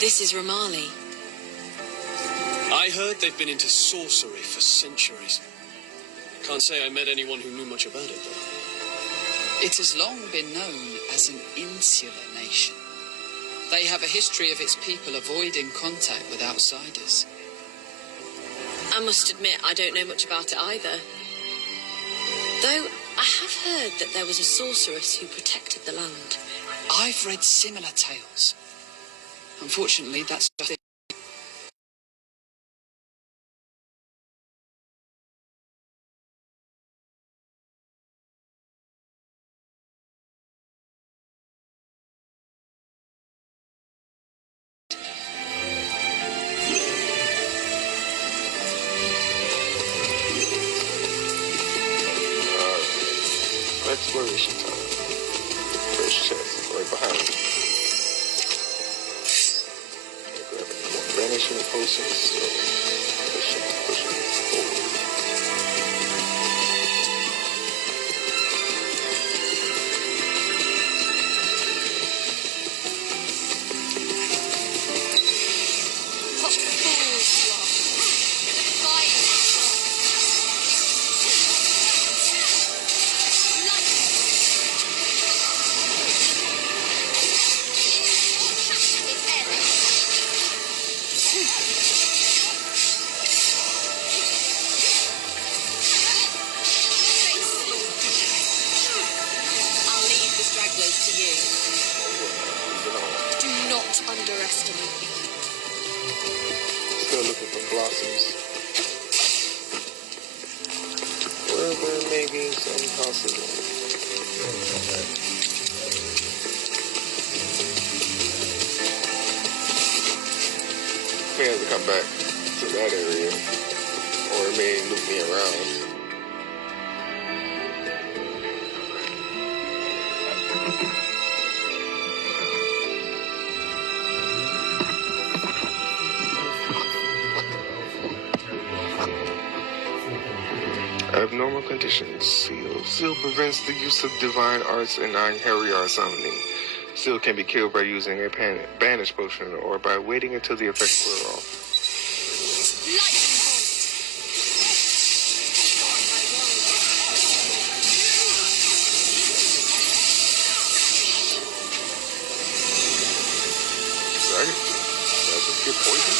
This is Romali. I heard they've been into sorcery for centuries. Can't say I met anyone who knew much about it, though. It has long been known as an insular nation. They have a history of its people avoiding contact with outsiders. I must admit, I don't know much about it either. Though, I have heard that there was a sorceress who protected the land. I've read similar tales. Unfortunately, that's just it. Exploration time. First chest, right behind me. Grab more vanishing potions, so push it forward. Underestimate me. Still looking for blossoms. Well, there may be some possible. May have to come back to that area, or it may loop me around. Abnormal conditions. Seal. Seal prevents the use of divine arts and Harrier summoning. Seal can be killed by using a banish potion or by waiting until the effects wear off. Right? That's a good poison.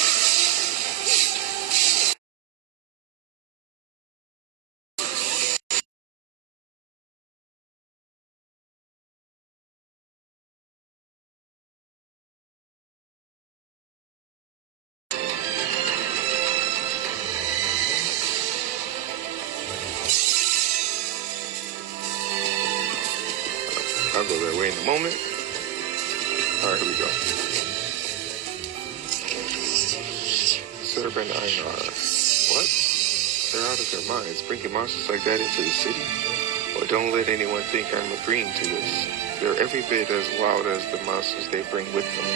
I'll go that way in a moment. Alright, here we go. Servant Einar. What? They're out of their minds, bringing monsters like that into the city? Well, don't let anyone think I'm agreeing to this. They're every bit as wild as the monsters they bring with them.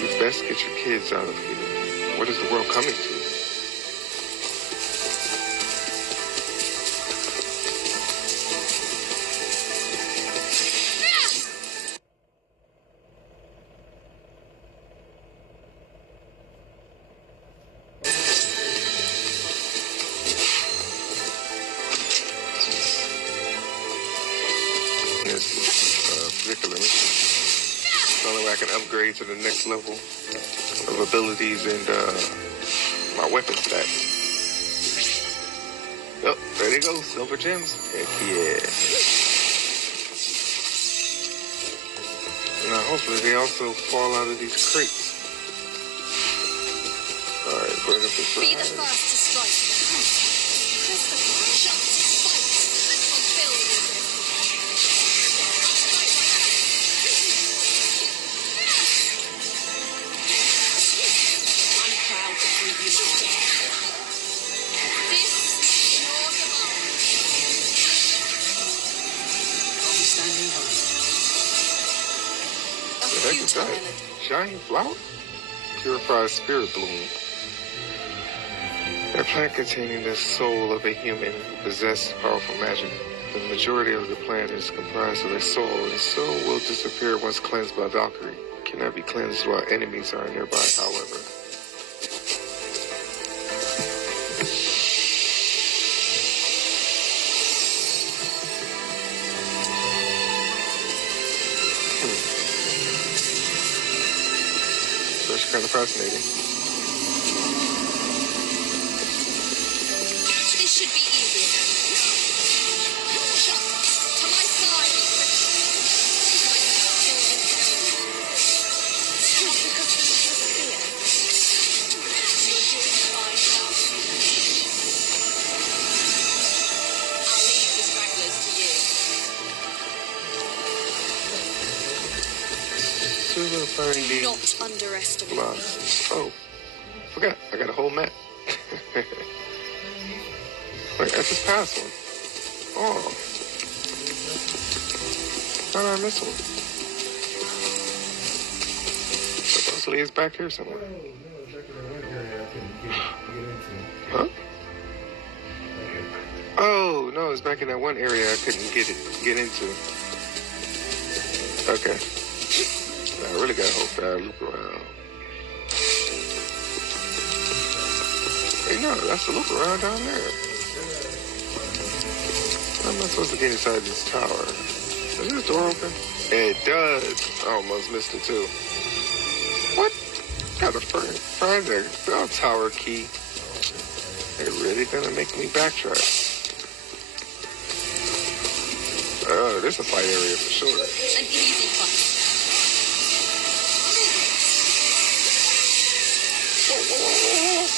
You'd best get your kids out of here. What is the world coming to? Particular mission. It's only way I can upgrade to the next level of abilities and my weapon stats. Oh, there they go, silver gems. Heck yeah. Now hopefully they also fall out of these crates. Alright, bring up the side. Be the first to strike. What the heck is that? Giant flower? Purified spirit bloom. A plant containing the soul of a human who possesses powerful magic. The majority of the plant is comprised of a soul, and the soul will disappear once cleansed by Valkyrie. cannot be cleansed while enemies are nearby, however. That's kind of fascinating. This should be easy. To my side. Because you have fear. You're doing fine without me. I'll leave the stragglers to you. Super finding Not underestimate me. lost. Oh, forgot. I got a whole map. Wait, that's this past one. Oh. How did I miss one? Supposedly it's back here somewhere. Huh? Oh, no, it's back in that one area I couldn't get into. Okay. I really gotta hope that I loop around. Hey, no, that's the loop around down there. How am I supposed to get inside this tower? Is this door open? It does. I almost missed it too. What? Gotta find the bell tower key. They're really gonna make me backtrack. Oh, this is a fight area for sure. An easy fight. My blade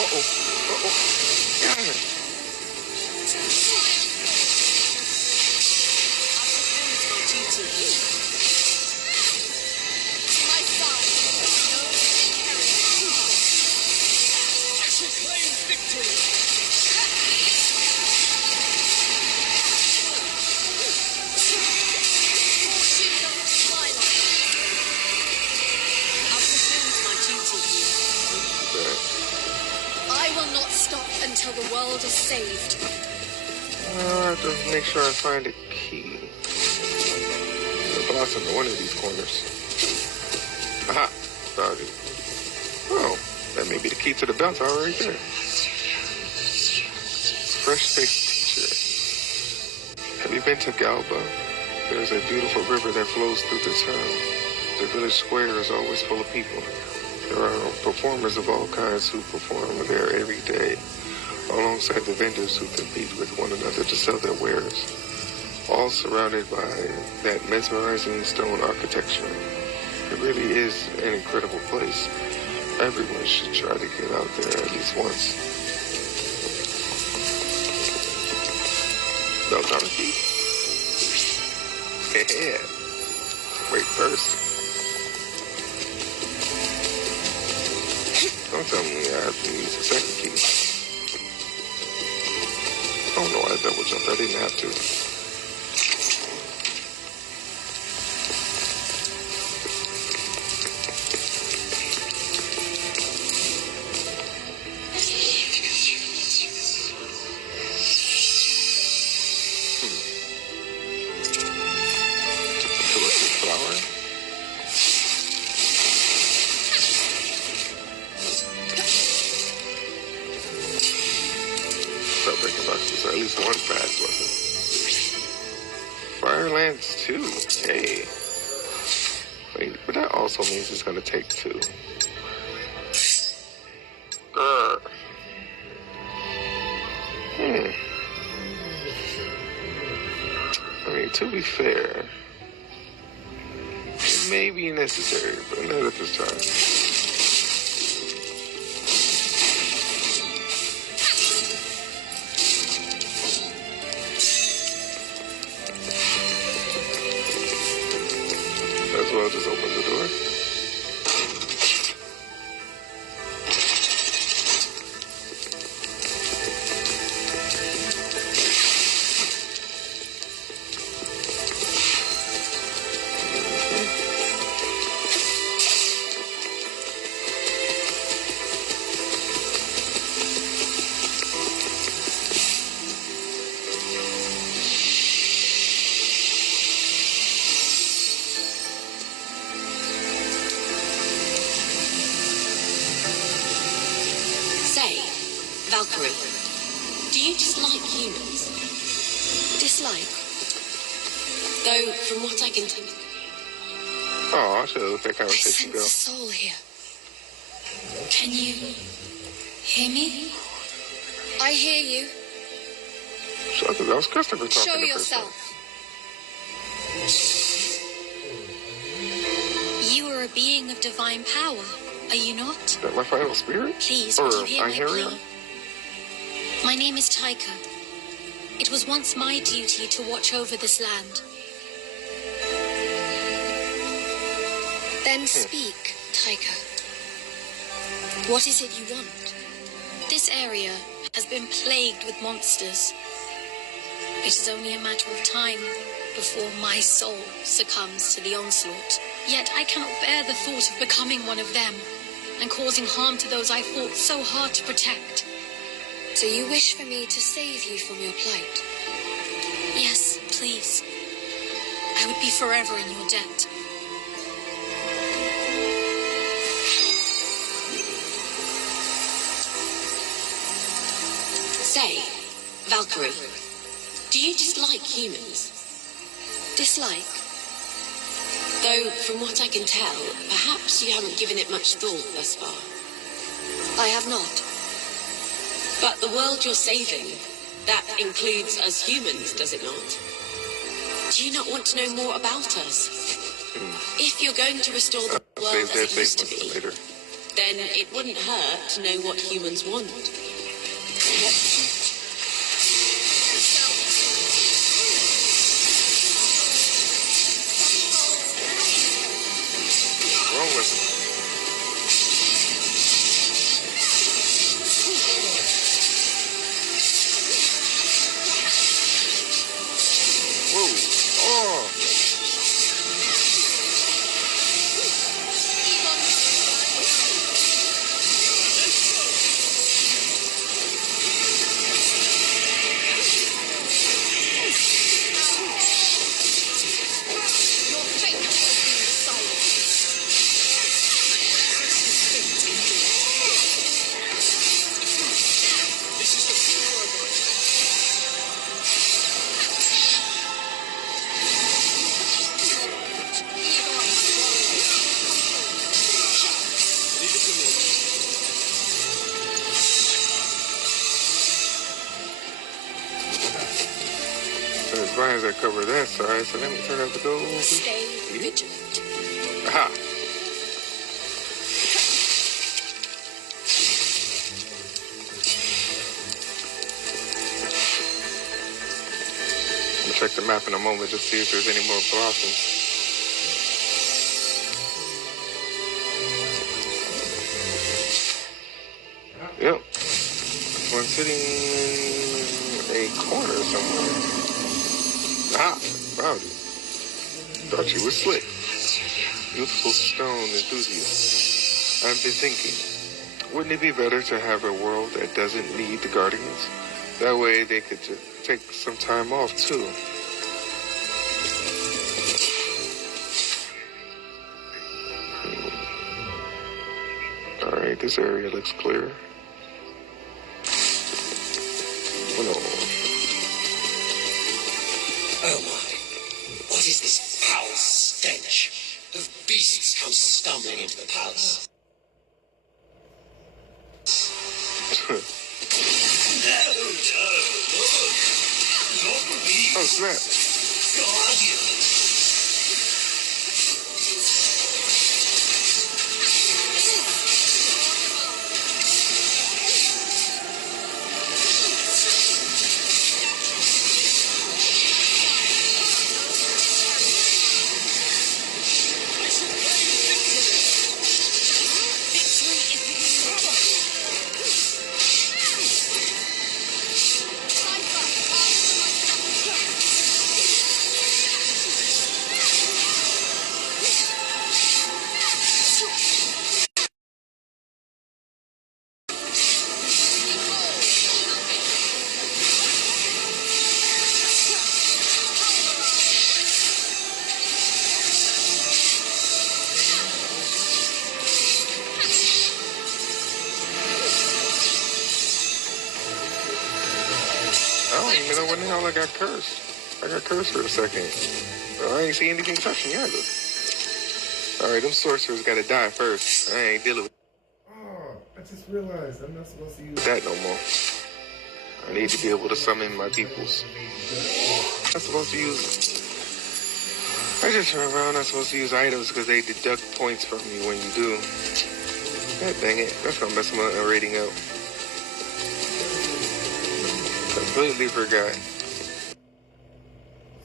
Uh-oh. Yeah. I'll perform my duty here. To my side. No inherit. I shall claim victory. Fortune doesn't smile on me. I'll perform my duty here. I will not stop until the world is saved. I have to make sure I find a key. There's a box in one of these corners. Aha! Found it. Oh, that may be the key to the bell tower right there. Fresh-faced teacher. Have you been to Galba? There's a beautiful river that flows through the town. The village square is always full of people. There are performers of all kinds who perform there every day, alongside the vendors who compete with one another to sell their wares, all surrounded by that mesmerizing stone architecture. It really is an incredible place. Everyone should try to get out there at least once. Bell tower key? Yeah. Wait first. Don't tell me I have to use the second key. Oh no, I double jumped. I didn't have to. Delicious flower. Start breaking boxes. At least one fast weapon. Firelands 2. Hey. Wait, but that also means it's gonna take 2. Grr. I mean, to be fair, it may be necessary, but not at this time. As well, just open the door. Valkyrie, do you dislike humans? Dislike? Though, from what I can tell... Oh, I should have let that I conversation sense go. a soul here. Can you hear me? I hear you. So I thought that was Christopher talking Show the first time. yourself. You are a being of divine power, are you not? Is that my final spirit? Please, Or would you hear my Iheria? plea? My name is Taika. It was once my duty to watch over this land. Then speak, Taika. What is it you want? This area has been plagued with monsters. It is only a matter of time before my soul succumbs to the onslaught. Yet I cannot bear the thought of becoming one of them and causing harm to those I fought so hard to protect. So you wish for me to save you from your plight? Yes, please. I would be forever in your debt. Say, Valkyrie, do you dislike humans? Dislike? Though, from what I can tell, perhaps you haven't given it much thought thus far. I have not. But the world you're saving, that includes us humans, does it not? Do you not want to know more about us? If you're going to restore the world Save that as it used to faithfulness be, later. then it wouldn't hurt to know what humans want. Wrong weapon. Whoa. Oh. There's vines that cover that side, so let me turn up the gold. Stay vigilant. Aha. I'm gonna check the map in a moment to see if there's any more blossoms. Yep. One sitting in a corner somewhere. Ah, found it. Thought you were slick. Youthful stone enthusiast. I've been thinking, wouldn't it be better to have a world that doesn't need the Guardians? That way they could take some time off too. Alright, this area looks clear. Oh no. Oh my, what is this foul stench of beasts come stumbling into the palace? Oh snap. Guardian. don't even know when the hell I got cursed. I got cursed for a second. I ain't see anything touching either. Alright, them sorcerers gotta die first. I ain't dealing with I just realized I'm not supposed to use that no more. I need to be able to summon my peoples. I'm not supposed to use... I just remember I'm not supposed to use items because they deduct points from you when you do. God dang it. That's gonna mess my rating up. Completely forgot.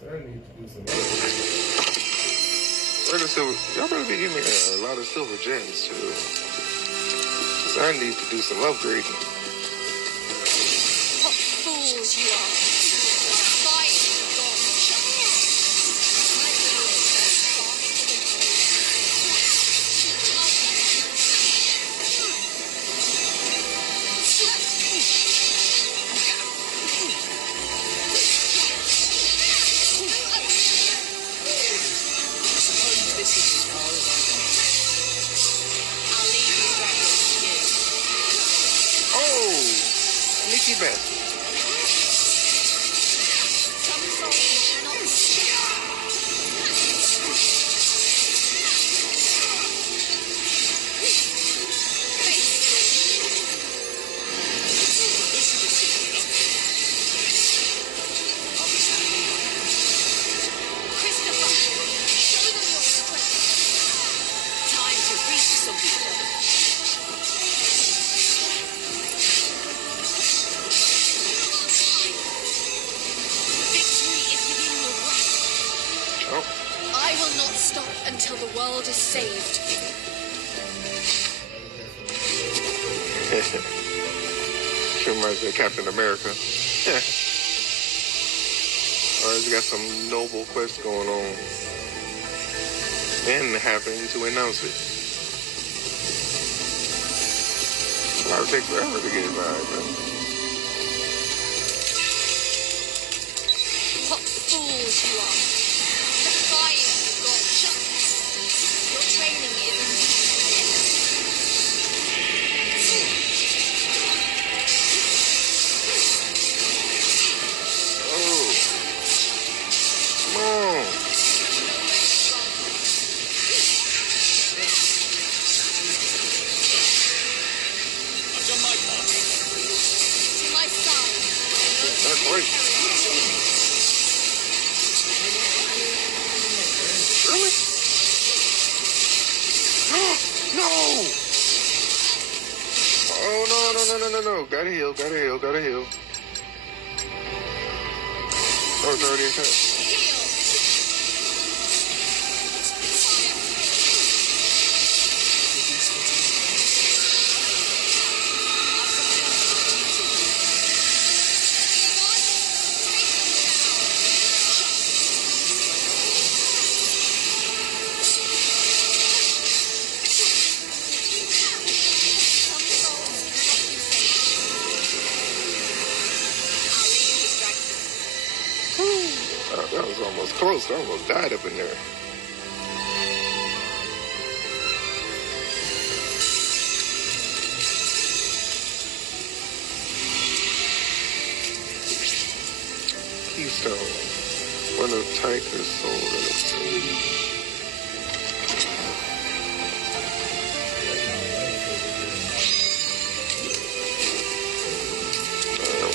So I need to do some. Where the silver? Y'all better be giving me a lot of silver gems too. So I need to do some upgrading. What fools you are! Fight, God! My power is faster than This is as far as I go. I'll leave you dragon to you. Oh, sneaky bastard. Some souls cannot see. I'll be standing by. Christopher, show them your strength. Time to reach something. Victory is within your grasp. Oh, I will not stop until the world is saved. she reminds me of Captain America. Alright, we got some noble quest going on. And having to announce it. It'll take forever to get live, man. What fools you are! Defying God's justice. Your training is Oh. Come on. I've done my part. to my side. That's right. Really? No! Oh, no. Gotta heal. Oh, it's already attacked. That was almost close. I almost died up in there. Keystone. One of Tyker's soul relics.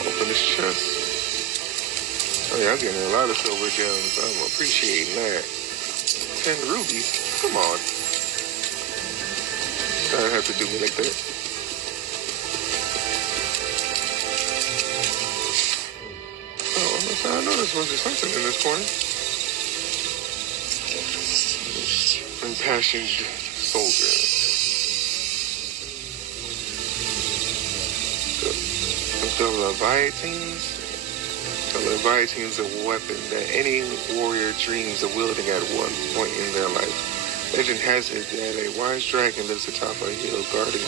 Open this chest. Oh yeah, I'm getting a lot of silver gems. I'm appreciating that. 10 rubies? Come on. You don't have to do me like that. Oh, I know there's supposed to be something in this corner. Impassioned soldier. The Leviathans? The Leviathan is a weapon that any warrior dreams of wielding at one point in their life. Legend has it that a wise dragon lives atop a hill guarding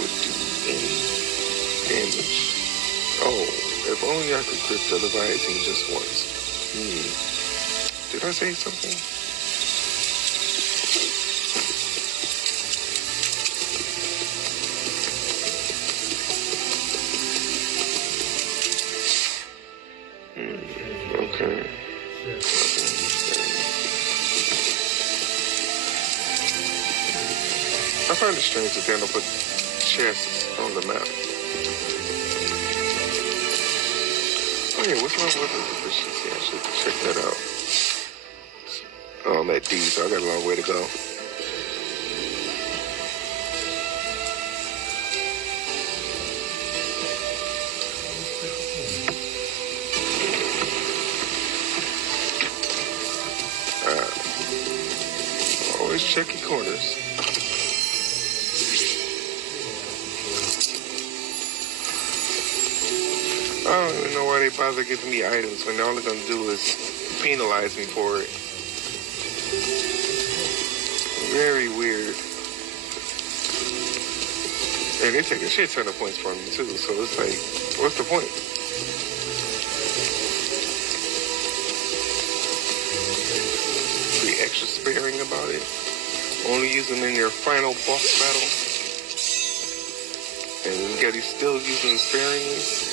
would do any damage. Oh, if only I could grip the Leviathan just once. Did I say something? I find it strange that they don't put chests on the map. Oh yeah, what's wrong with the efficiency? I should check that out. Oh, I'm at D, so I got a long way to go. Always check your corners. I don't even know why they bother giving me items when all they're gonna do is penalize me for it. Very weird. And they take a shit ton of points from me too, so it's like, what's the point? Be extra sparing about it. Only use them in your final boss battle. And yet he's still using sparingly.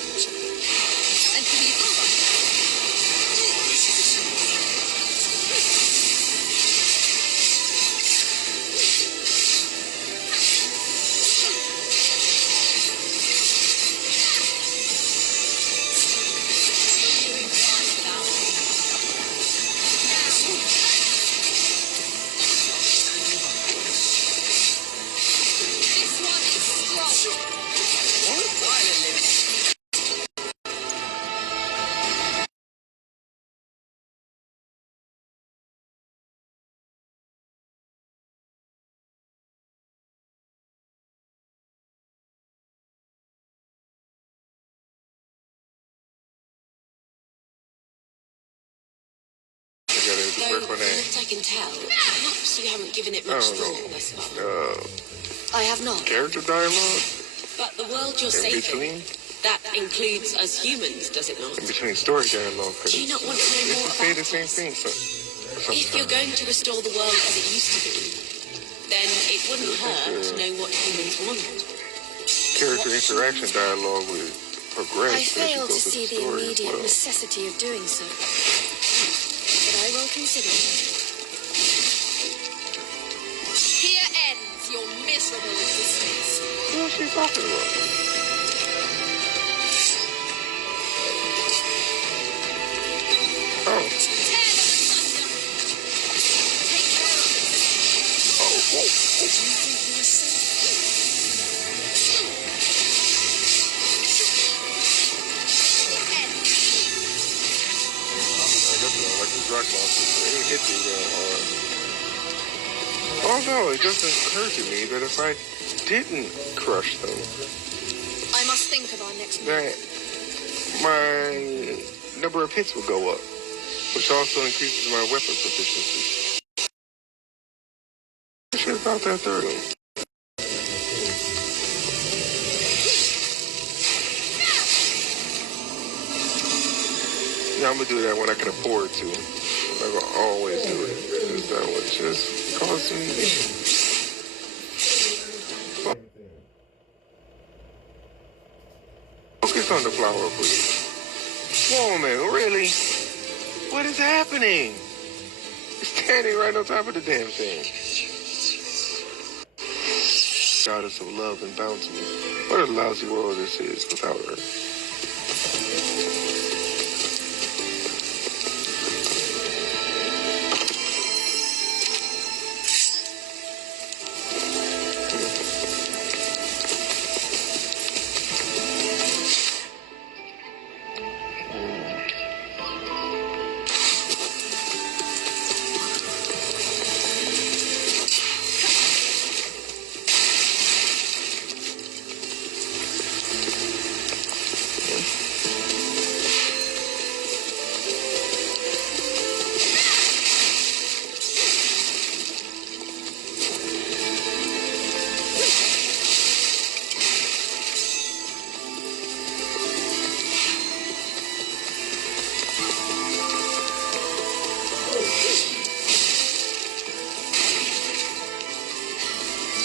Though, from what I can tell, perhaps you haven't given it much thought thus far. I have not. Character dialogue? But the world you're In safe between? in, that includes us humans, does it not? In between story dialogue. Do you not want to know more Say about the same us? thing. If you're going to restore the world as it used to be, then it wouldn't hurt to know what humans want. Character interaction dialogue would progress. I as you fail go to through see the story as immediate well. necessity of doing so. But I will consider it. Here ends your miserable existence. What's she talking about? Oh. Rock monsters. They didn't hit me that hard. Although it doesn't occur to me that if I didn't crush them, I must think of our next move. that my number of hits would go up, which also increases my weapon proficiency. I should have thought that through. Yeah, I'm gonna do that when I can afford to. I'm gonna always do it. Because that would just cause me. Focus on the flower, please. Woman, really? What is happening? It's standing right on top of the damn thing. Goddess of love and bounty. What a lousy world this is without her.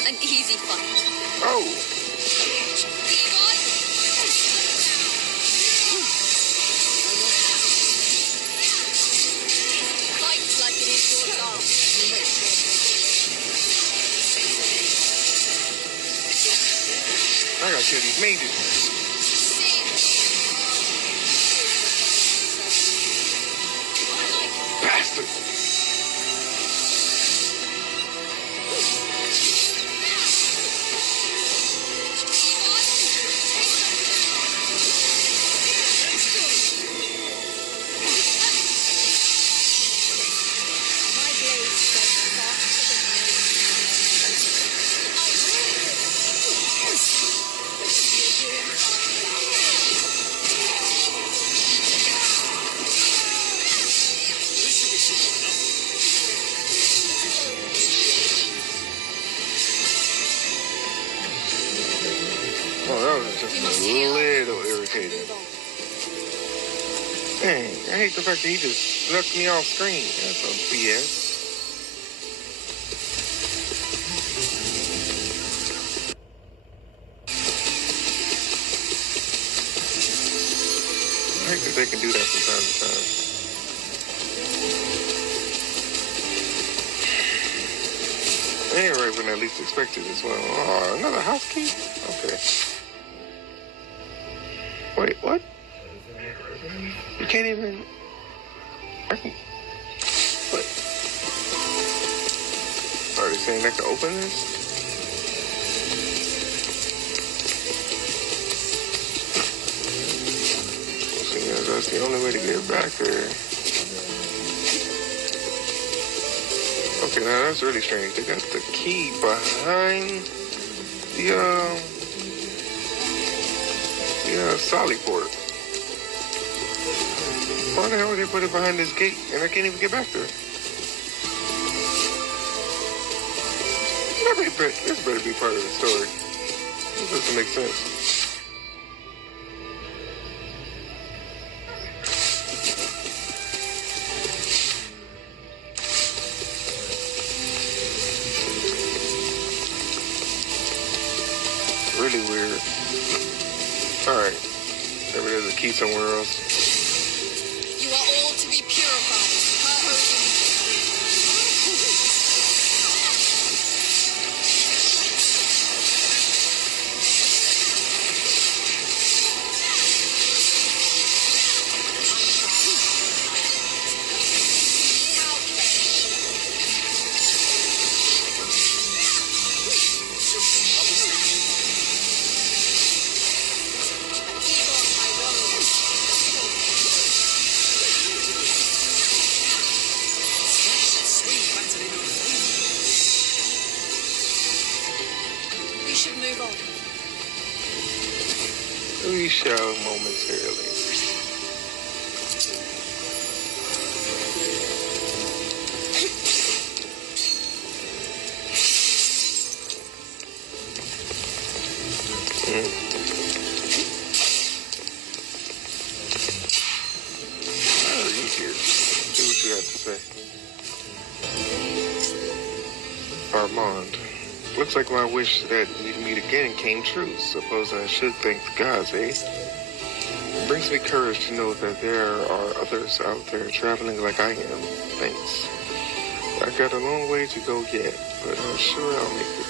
An easy fight. Oh! Fight like it is your last. I gotta kill these mages. Bastard. Oh, that was just a little irritating. Dang, I hate the fact that he just snuck me off screen. That's some BS. I hate that they can do that from time to time. Ain't right when I least expected as well. Oh, another house key? Okay. Wait, what? You can't even... I can... What? Are they saying I can open this? Well, see, that's the only way to get back there. Okay, now that's really strange. They got the key behind the Sally port. Why the hell would they put it behind this gate and I can't even get back there? This better be part of the story. This doesn't make sense. Really weird. Alright. Maybe there's a key somewhere else. You are all to be purified. We shall momentarily. Are you here? See what you have to say. Armand. Looks like my wish that we'd meet again came true. Suppose I should thank the gods, eh? It brings me courage to know that there are others out there traveling like I am. Thanks. I got a long way to go yet, but I'm sure I'll make it.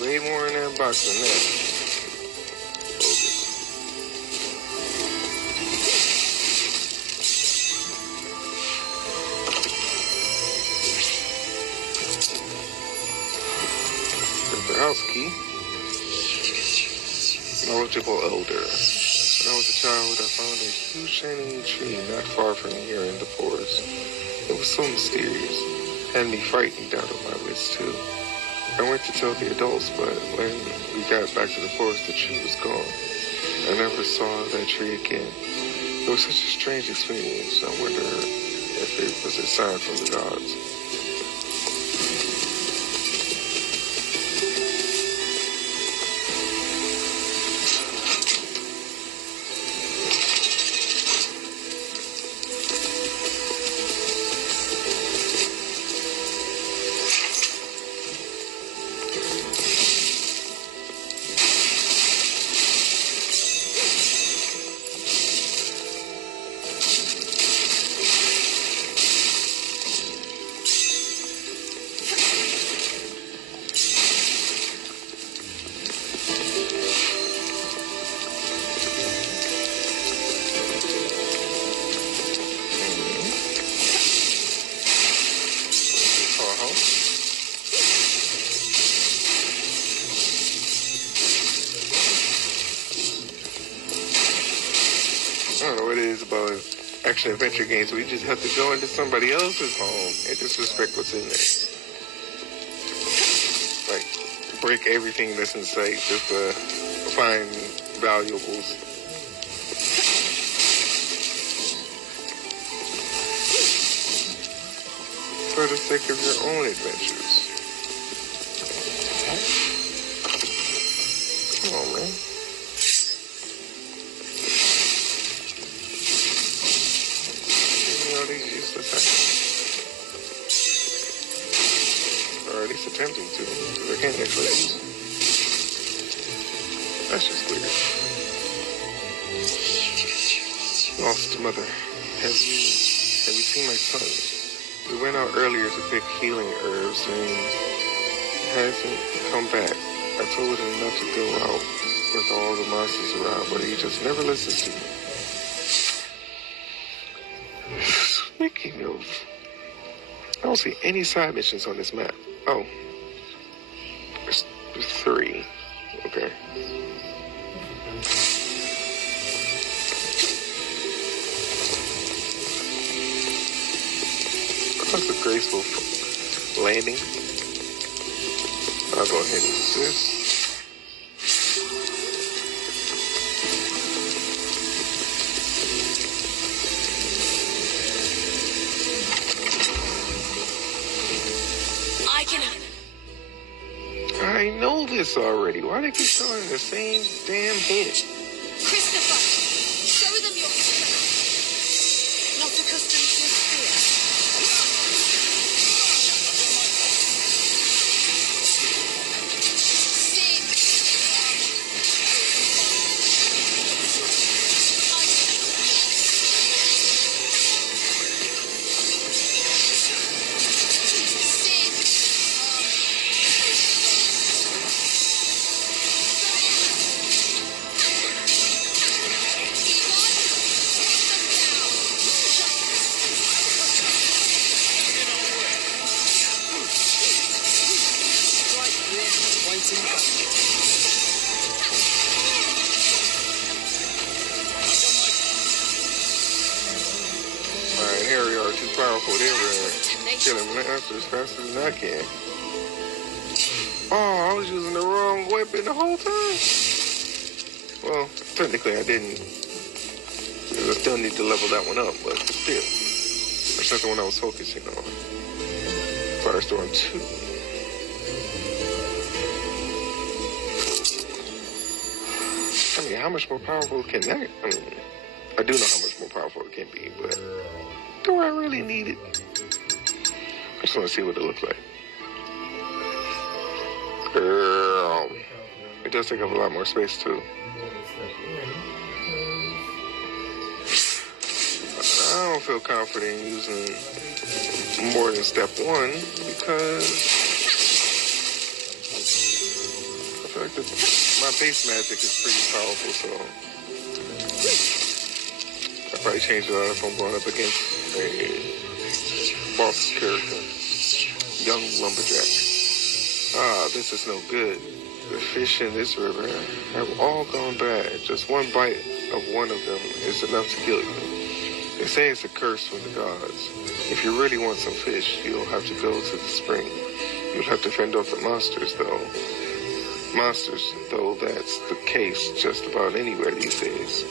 Way more in that box than that. Bogus. There's the house key. Knowledgeable elder. When I was a child, I found a huge shiny tree not far from here in the forest. It was so mysterious. Had me frightened out of my wits, too. I went to tell the adults, but when we got back to the forest, the tree was gone. I never saw that tree again. It was such a strange experience. I wonder if it was a sign from the gods. is about action adventure games. We just have to go into somebody else's home and disrespect what's in there. Like, break everything that's in sight just to find valuables. For the sake of your own adventures. Come on, man. You know, these useless actions. Or at least attempting to. They can't actually use them. That's just weird. Lost mother. Have you seen my son? We went out earlier to pick healing herbs and he hasn't come back. I told him not to go out with all the monsters around, but he just never listens to me. Speaking of, I don't see any side missions on this map. Oh, there's 3. Okay. That's a graceful landing. I'll go ahead and use this. I know this already. Why do they keep showing the same damn hint? Christopher, show them your strength. Not accustomed to a spirit. Alright, Harry are too powerful. They were killing monsters faster than I can. Oh, I was using the wrong weapon the whole time. Well, technically I didn't. I still need to level that one up, but still. That's not the one I was focusing on. Firestorm 2. I mean, how much more powerful can that? I mean, I do know how much more powerful it can be, but do I really need it? I just want to see what it looks like. Girl. It does take up a lot more space, too. I don't feel confident in using more than step 1 because I feel like my base magic is pretty powerful, so I'll probably change it up if I'm going up against a boss character. Young lumberjack. Ah, this is no good. The fish in this river have all gone bad. Just one bite of one of them is enough to kill you. They say it's a curse from the gods. If you really want some fish, you'll have to go to the spring. You'll have to fend off the monsters, though. That's the case just about anywhere these days.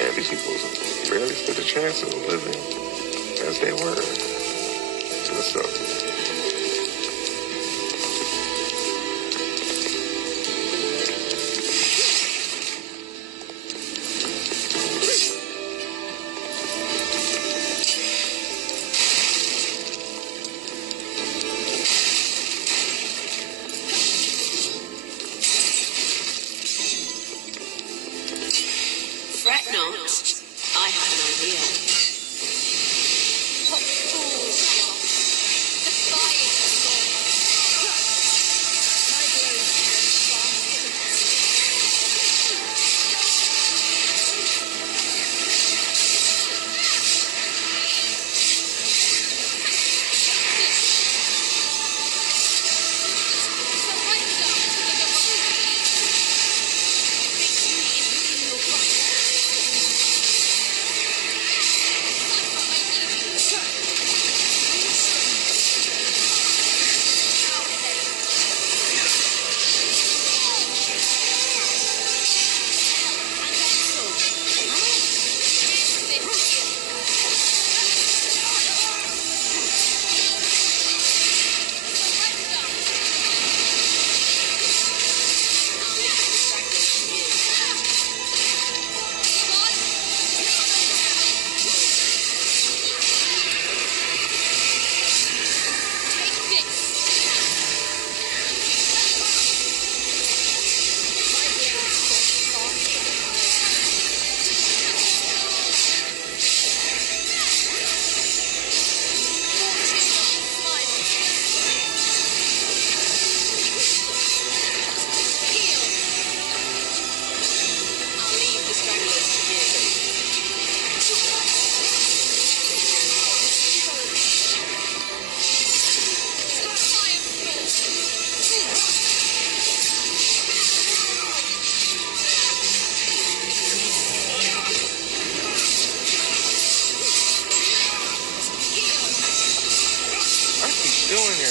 And these people barely stood a chance of living as they were. And stuff. Fret not. I have an idea. What fools you are. The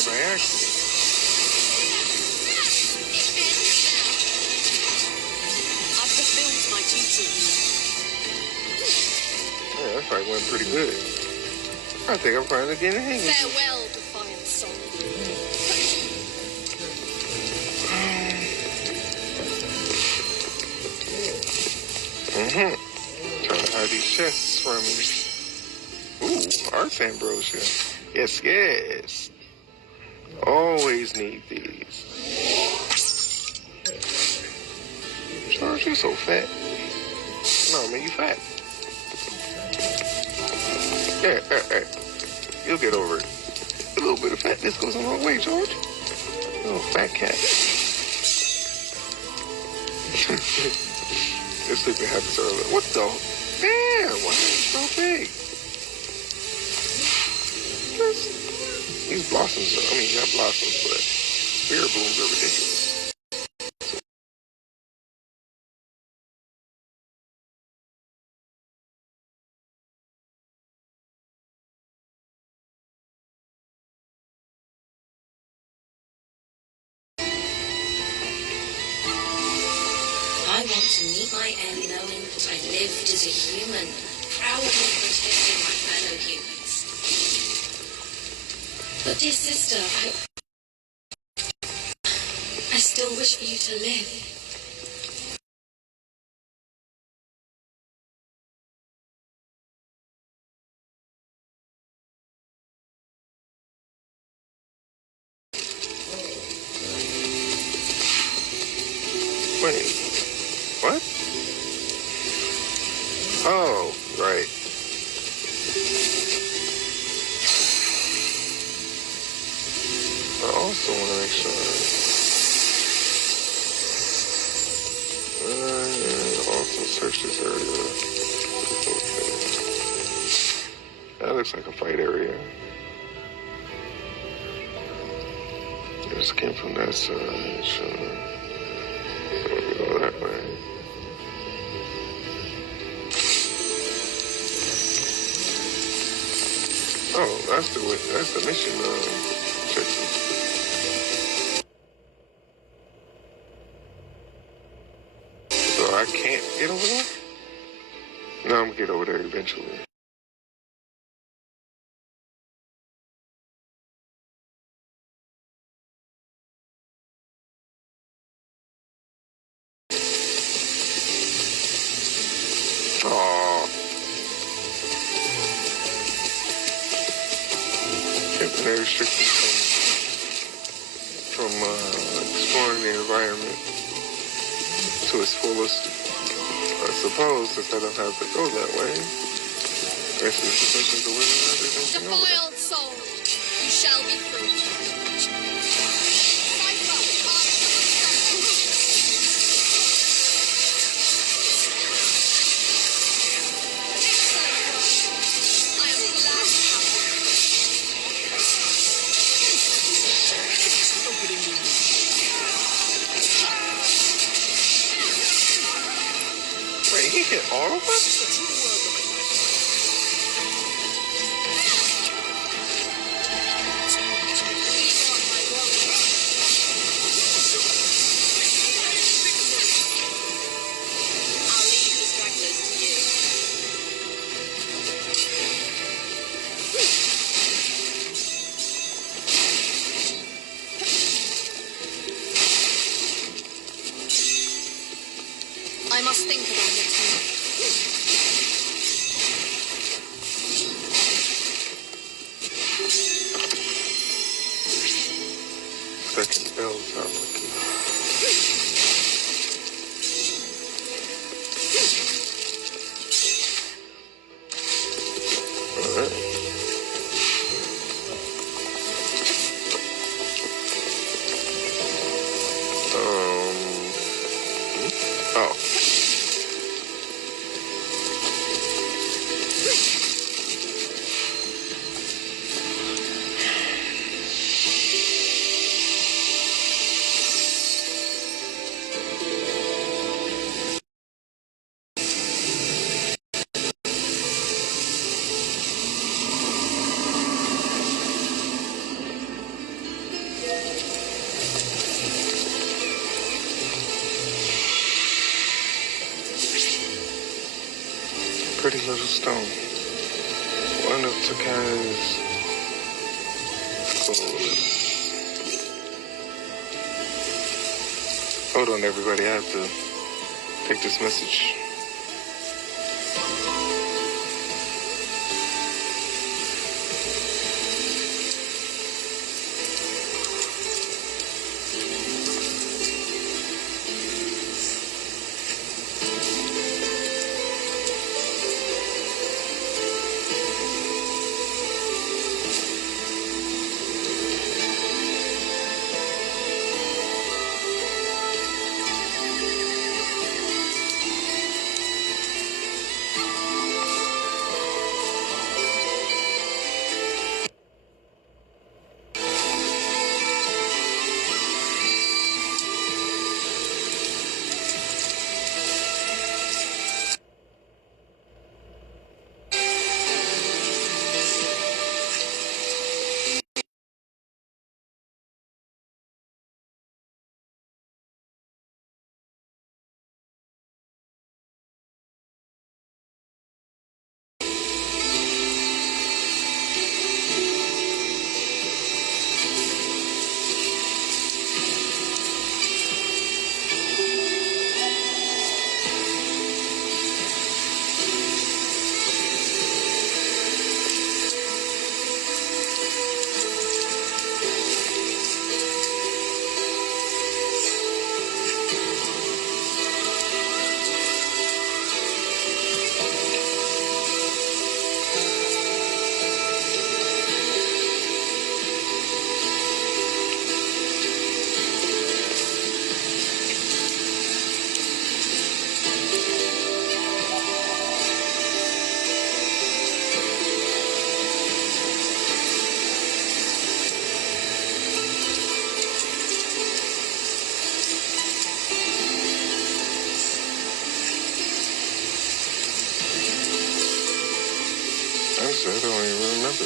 by accident. I've fulfilled my duty. Yeah, that fight went pretty good. I think I'm finally getting the hang of it. Farewell, defiant soul. Trying to hide these chests from me. Ooh, Arts Ambrosia. Yes, yes. Always need these. George, you're so fat. No, man, you fat. Yeah. You'll get over it. A little bit of fatness goes a long way, George. Little fat cat. This sleeping habits earlier. What the? Damn, why are you so big? These blossoms, not blossoms, but spirit blooms are ridiculous. I want to meet my end knowing that I lived as a human, proudly protecting my fellow humans. But dear sister, I still wish for you to live. Wait, what? Oh, right. I also want to make sure. Also search this area. Okay. That looks like a fight area. Just came from that side. Sure. Go that way. Oh, that's the way. That's the mission. Check. So I can't get over there? No, I'm gonna get over there eventually. Aww. Keeping it restricted from exploring the environment to its fullest. I suppose since I don't have to go that way. I guess it's the question of whether or not there's anything over there. Defiled soul, you shall be free. Wait, he hit all of us? I must think about it too. stone. One of Takai's clothes. Hold on, everybody. I have to take this message. Honestly, I don't even remember.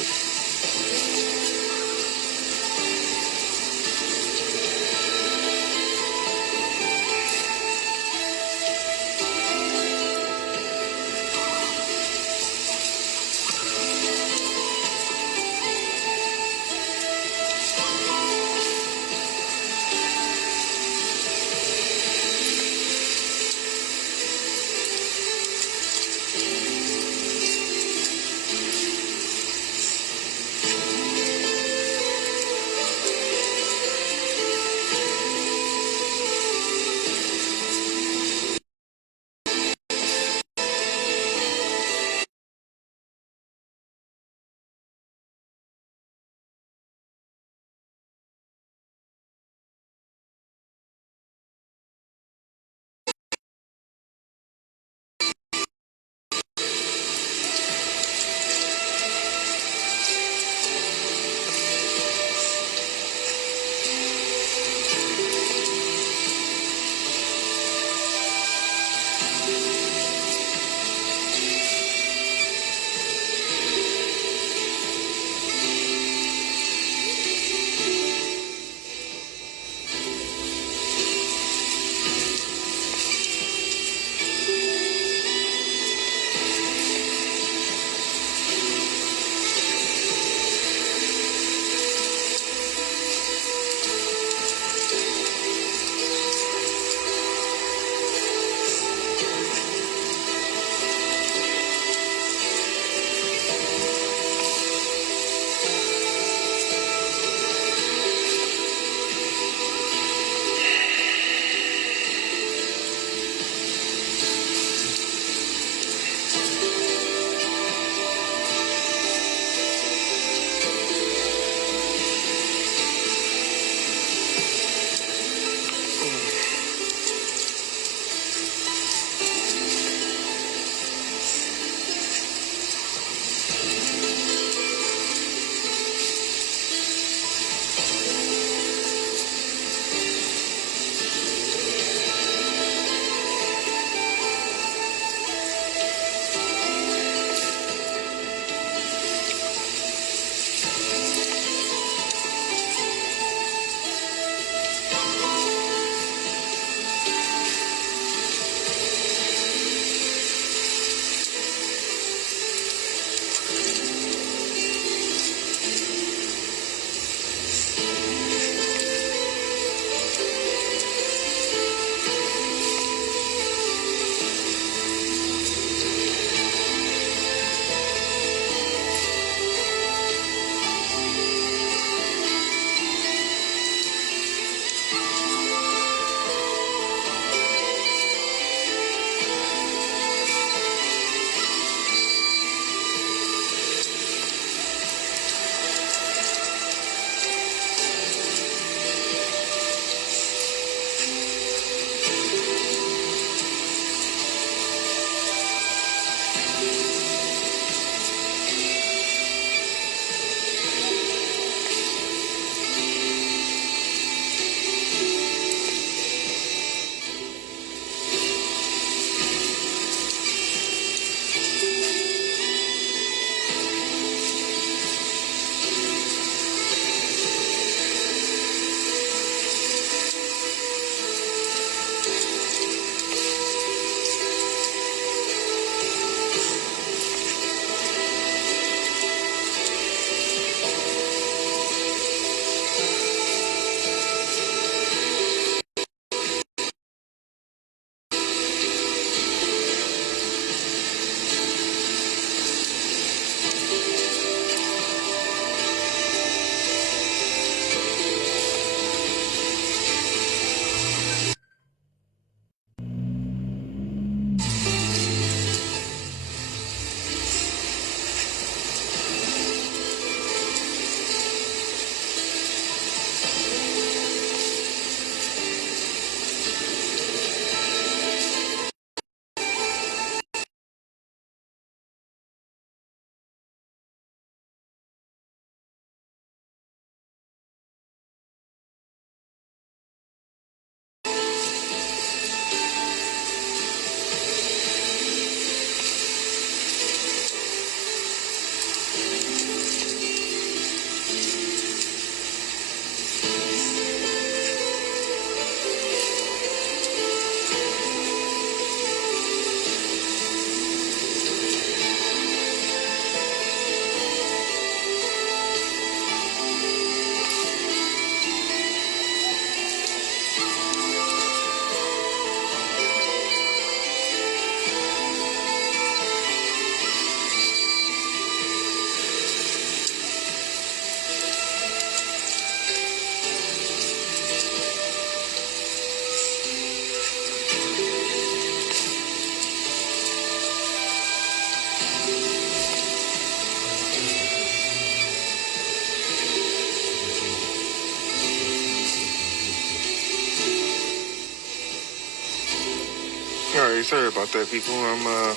Okay, sorry about that, people. I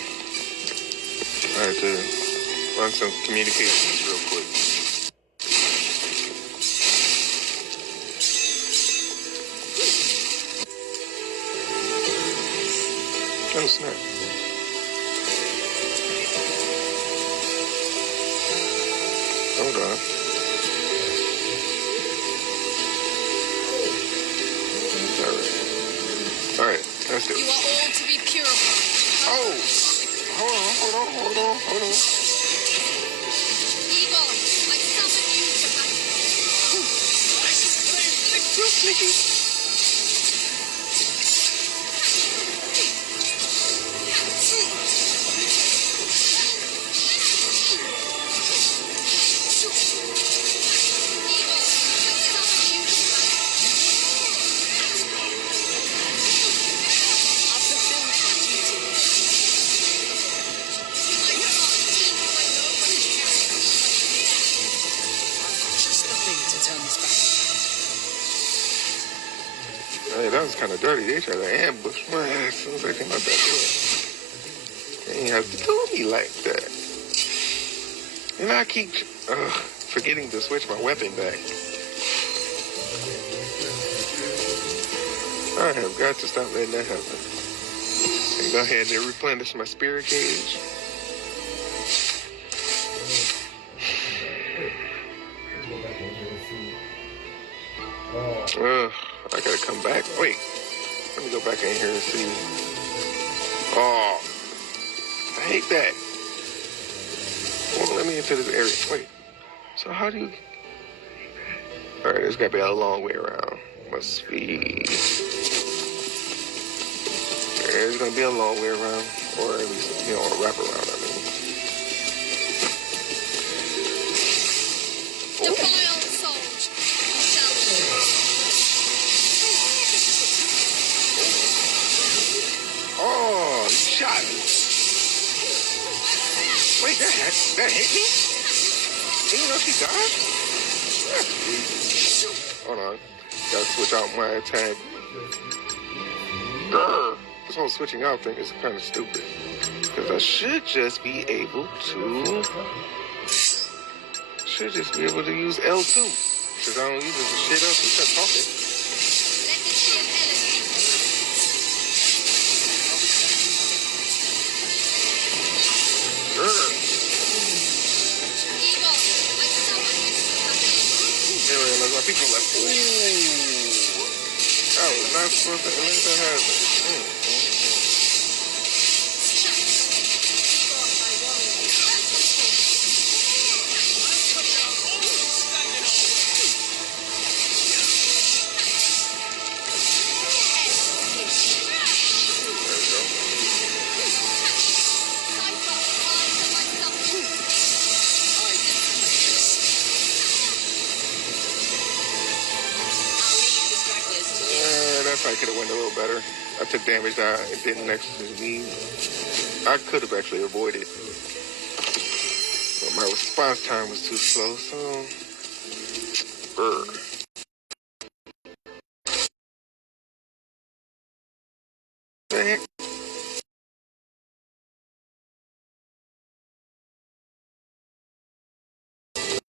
had to run some communications real quick. Oh, snap. Hold on. All right, that's it. You are all to be purified. Oh, hold on. Egon, I summon you to battle. Sneaky. Hey, that was kind of dirty. They tried to ambush my ass as soon as I came out that door. They ain't have to do me like that. And I keep forgetting to switch my weapon back. I have got to stop letting that happen. And go ahead and replenish my spirit gauge. I gotta come back. Wait, let me go back in here and see. Oh, I hate that. Well, let me into this area. Wait, so how do you? All right, there's gotta be a long way around. Must be. There's gonna be a long way around, or at least, a wrap around. I mean. Defile salt. Oh, you shot me. Wait, that hit me? Didn't you know she died? Hold on. Gotta switch out my attack. Grr. This whole switching out thing is kind of stupid. Because I should just be able to... use L2. Because I don't use this shit else except talking. Anyway, like my people like, ooh, I was not supposed to let that happen. I could have went a little better. I took damage that it didn't actually need. I could have actually avoided. But my response time was too slow, so... The heck?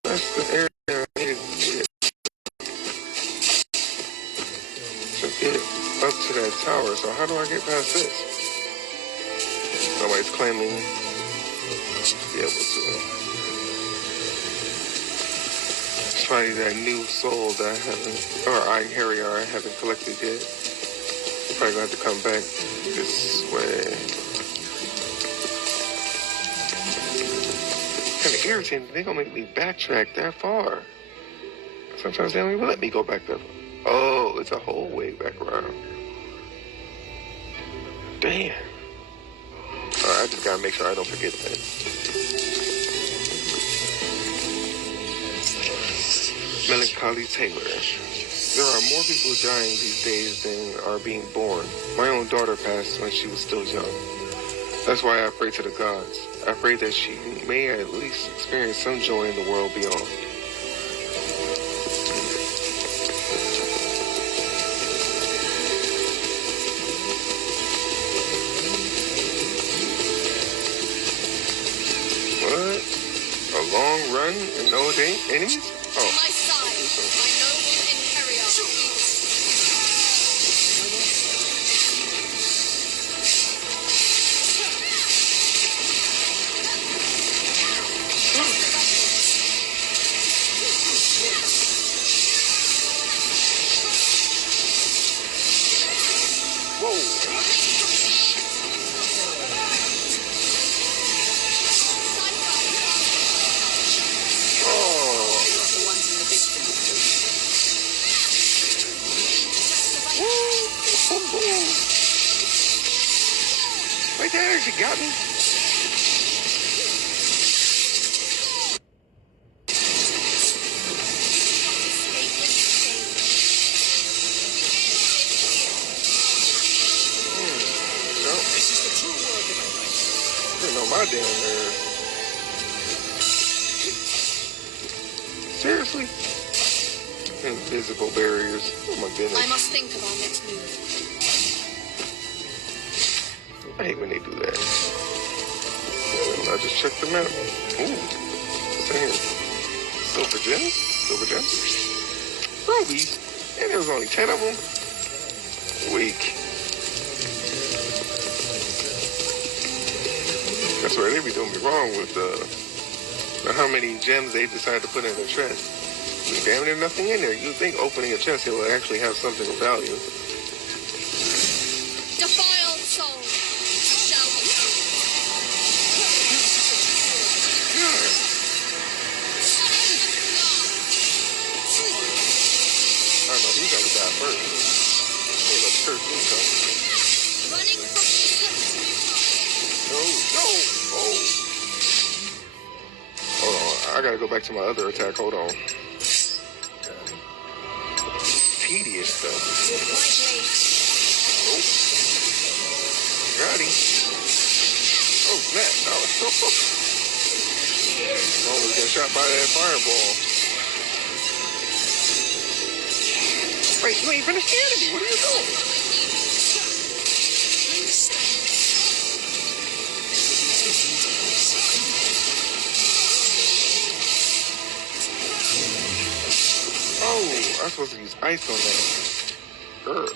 That's the area I needed to get. To get up to that tower, so how do I get past this? Nobody's claiming to be able to. It's probably that new soul that I haven't, or Iron Harrier I haven't collected yet. I'm probably gonna have to come back this way. Kind of irritating. They gonna make me backtrack that far. Sometimes they don't even let me go back that far. Oh, it's a whole way back around. Damn. Alright, I just gotta make sure I don't forget that. Melancholy Taylor. There are more people dying these days than are being born. My own daughter passed when she was still young. That's why I pray to the gods. I pray that she may at least experience some joy in the world beyond. long run and no enemies? Oh. My side, my noble Imperial. Wait, that actually got me? This is the true world of my I know my damn nerve. Seriously? Invisible barriers. Oh my goodness. I must think of our next move. I hate when they do that. I just checked them out. Ooh. What's in here? Silver gems? Silver gems? Rubies? And there was only 10 of them? Weak. That's where they be doing me wrong with how many gems they decide to put in their chest. I mean, damn, there's nothing in there. You'd think opening a chest, it will actually have something of value. Defiled soul shall be I don't know, you gotta die first. Hey, let's curse me, huh? running from the No, no, oh. Hold on, I gotta go back to my other attack, hold on. Tedious stuff. my blade. Oh. Got him. Oh, snap. Almost got shot by that fireball. Wait, you ain't finished the enemy. What are you doing? Oh, I'm supposed to use ice on that. Grr.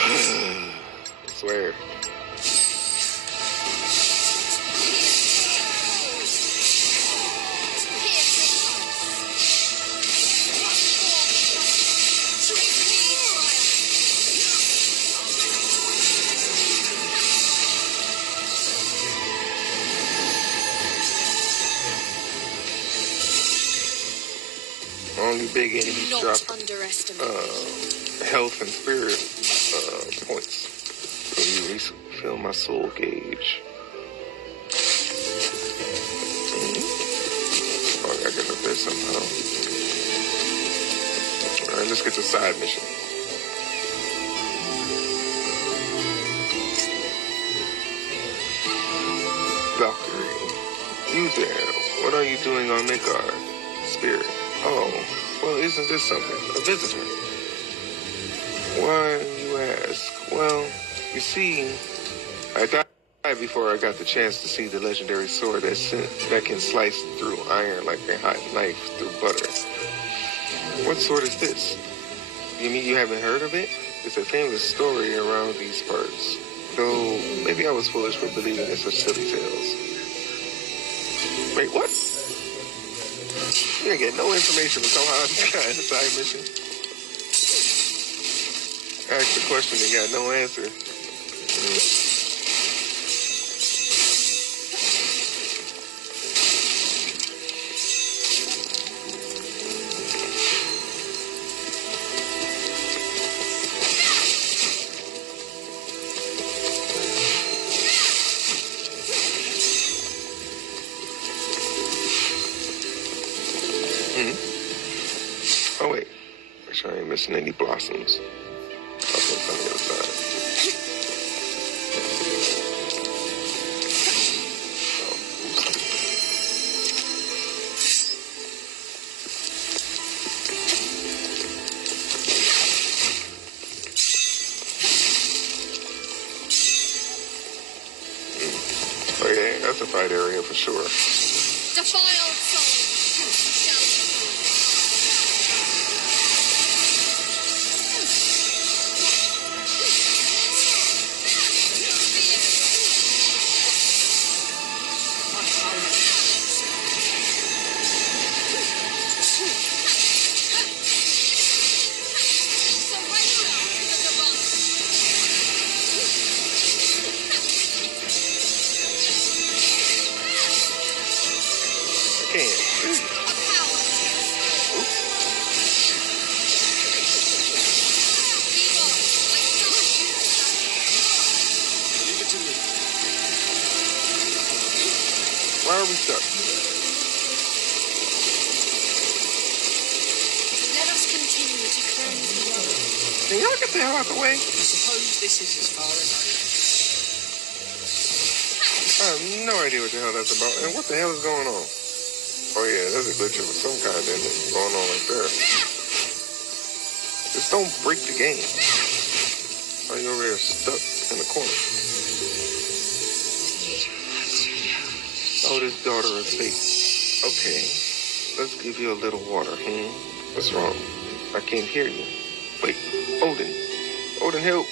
I swear. Only big enemies Not drop underestimate. health and spirit points. So you refill my soul gauge. Oh, I gotta get up there somehow. Alright, let's get to side mission. Valkyrie. You there. What are you doing on Midgard? Spirit. Oh, well, isn't this something? A visitor. Why, you ask? Well, you see, I died before I got the chance to see the legendary sword that can slice through iron like a hot knife through butter. What sword is this? You mean you haven't heard of it? It's a famous story around these parts. Though, maybe I was foolish for believing in such silly tales. Wait, what? You didn't get no information from somehow this guy in the side mission. Asked the question and got no answer. Oh wait, make sure I ain't missing any blossoms. Okay, it's on the other side. Oh, oh yeah, that's a fight area for sure. Defiled Defiled soul, shall Why are we stuck? let us continue to cleanse the world. Can y'all get the hell out the way? I suppose this is as far as I have no idea what the hell that's about. And what the hell is going on? Oh yeah, there's a glitch of some kind in it going on right there. Just don't break the game. Are you over there stuck in the corner? Oh, this daughter of fate. Okay, let's give you a little water. What's wrong? I can't hear you. Wait, Odin. Odin, help.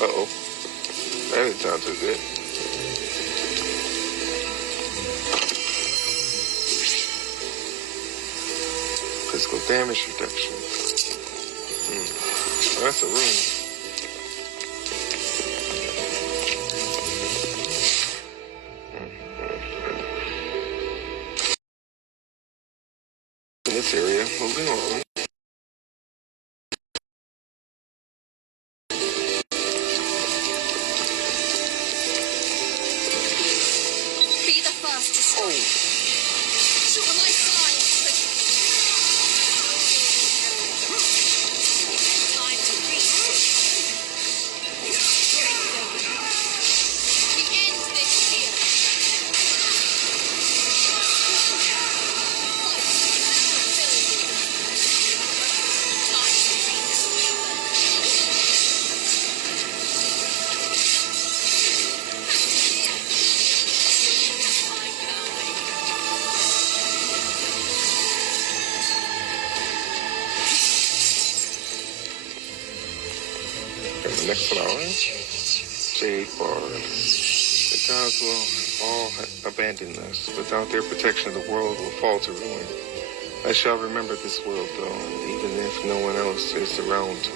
Uh-oh. That didn't sound too good. Physical damage reduction. Oh, that's a room. In this area, moving on. Be the first to strike. To my side, time to reach. We end this here. And the next flower, Jade Bard. The gods will all abandon us. Without their protection, the world will fall to ruin. I shall remember this world, though, even if no one else is around to.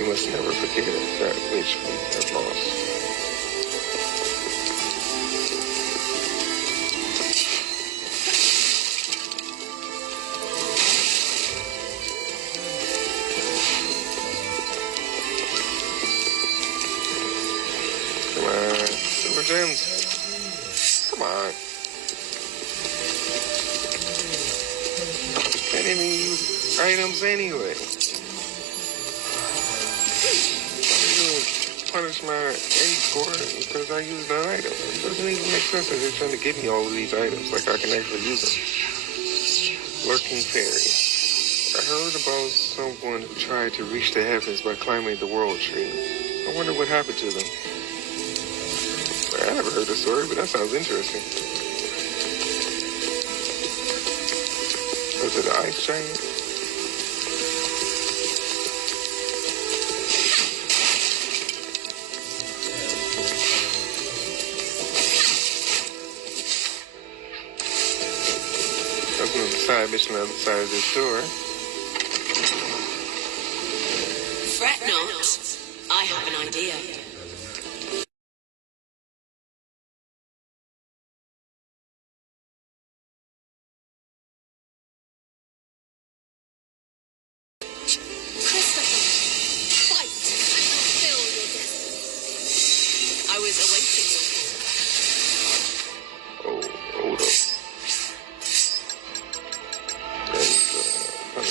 We must never forget that which we have lost. Come on, silver gems. Come on. Can't even use items anyway. Punish my A score because I used an item. It doesn't even make sense that they're trying to give me all of these items like I can actually use them. Lurking Fairy. I heard about someone who tried to reach the heavens by climbing the World Tree. I wonder what happened to them. I never heard the story, but that sounds interesting. Was it an ice giant? That's another side mission on the other side of this door. Fret not. I have an idea. I was awaiting your call. Oh, hold up. There's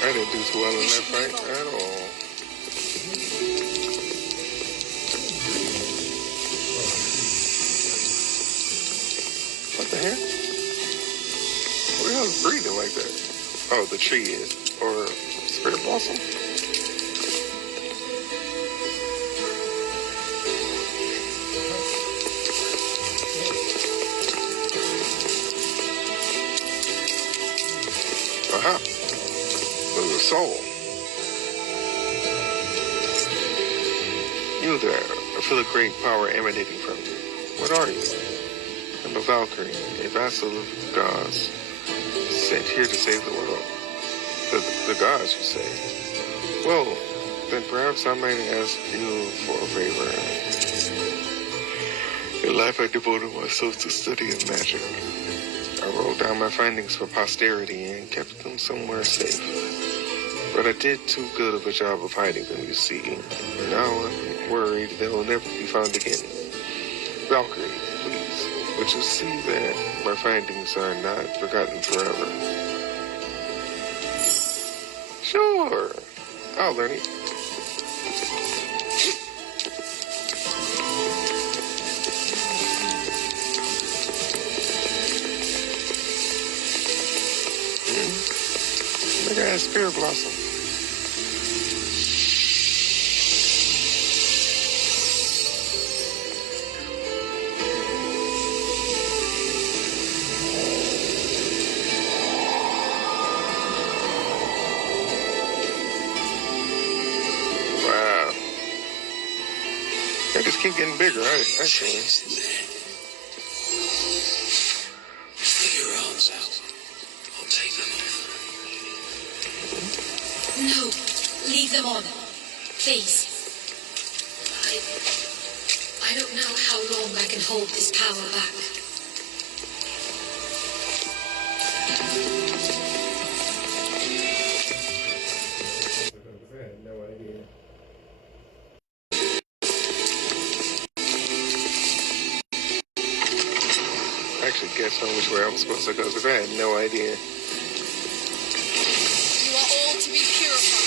I didn't do too well in that fight at all. What the heck? What the hell is breathing like that? Oh, the tree is. Or spirit blossom? Aha. There's a soul. You there. I feel a great power emanating from you. What are you? I'm a Valkyrie, a vassal of the gods, sent here to save the world. The gods, you say? Well, then perhaps I might ask you for a favor. In life, I devoted myself to studying magic. I wrote down my findings for posterity and kept them somewhere safe. But I did too good of a job of hiding them, you see. Now I'm worried they'll never be found again. Valkyrie, please, would you see that my findings are not forgotten forever? Sure, I'll learn it. Look at that spirit blossom. Wow. They just keep getting bigger, actually. Put your arms out. I'll take them off. No, leave them on. Please. I don't know how long I can hold this power back. I had no idea. I actually guessed on which way I was supposed to go because I had no idea. You are all to be purified.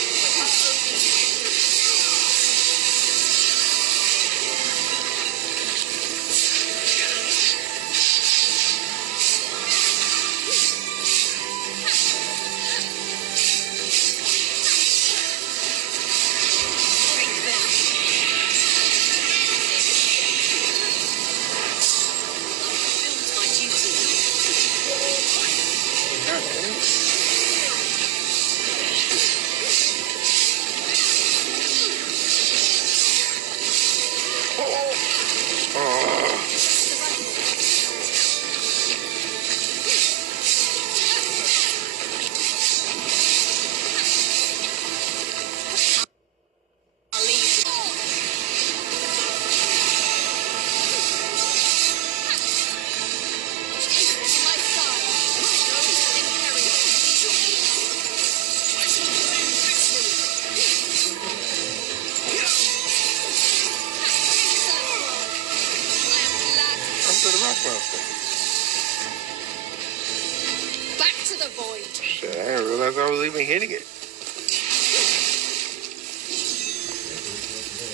Back to the void. Shit, I didn't realize I was even hitting it.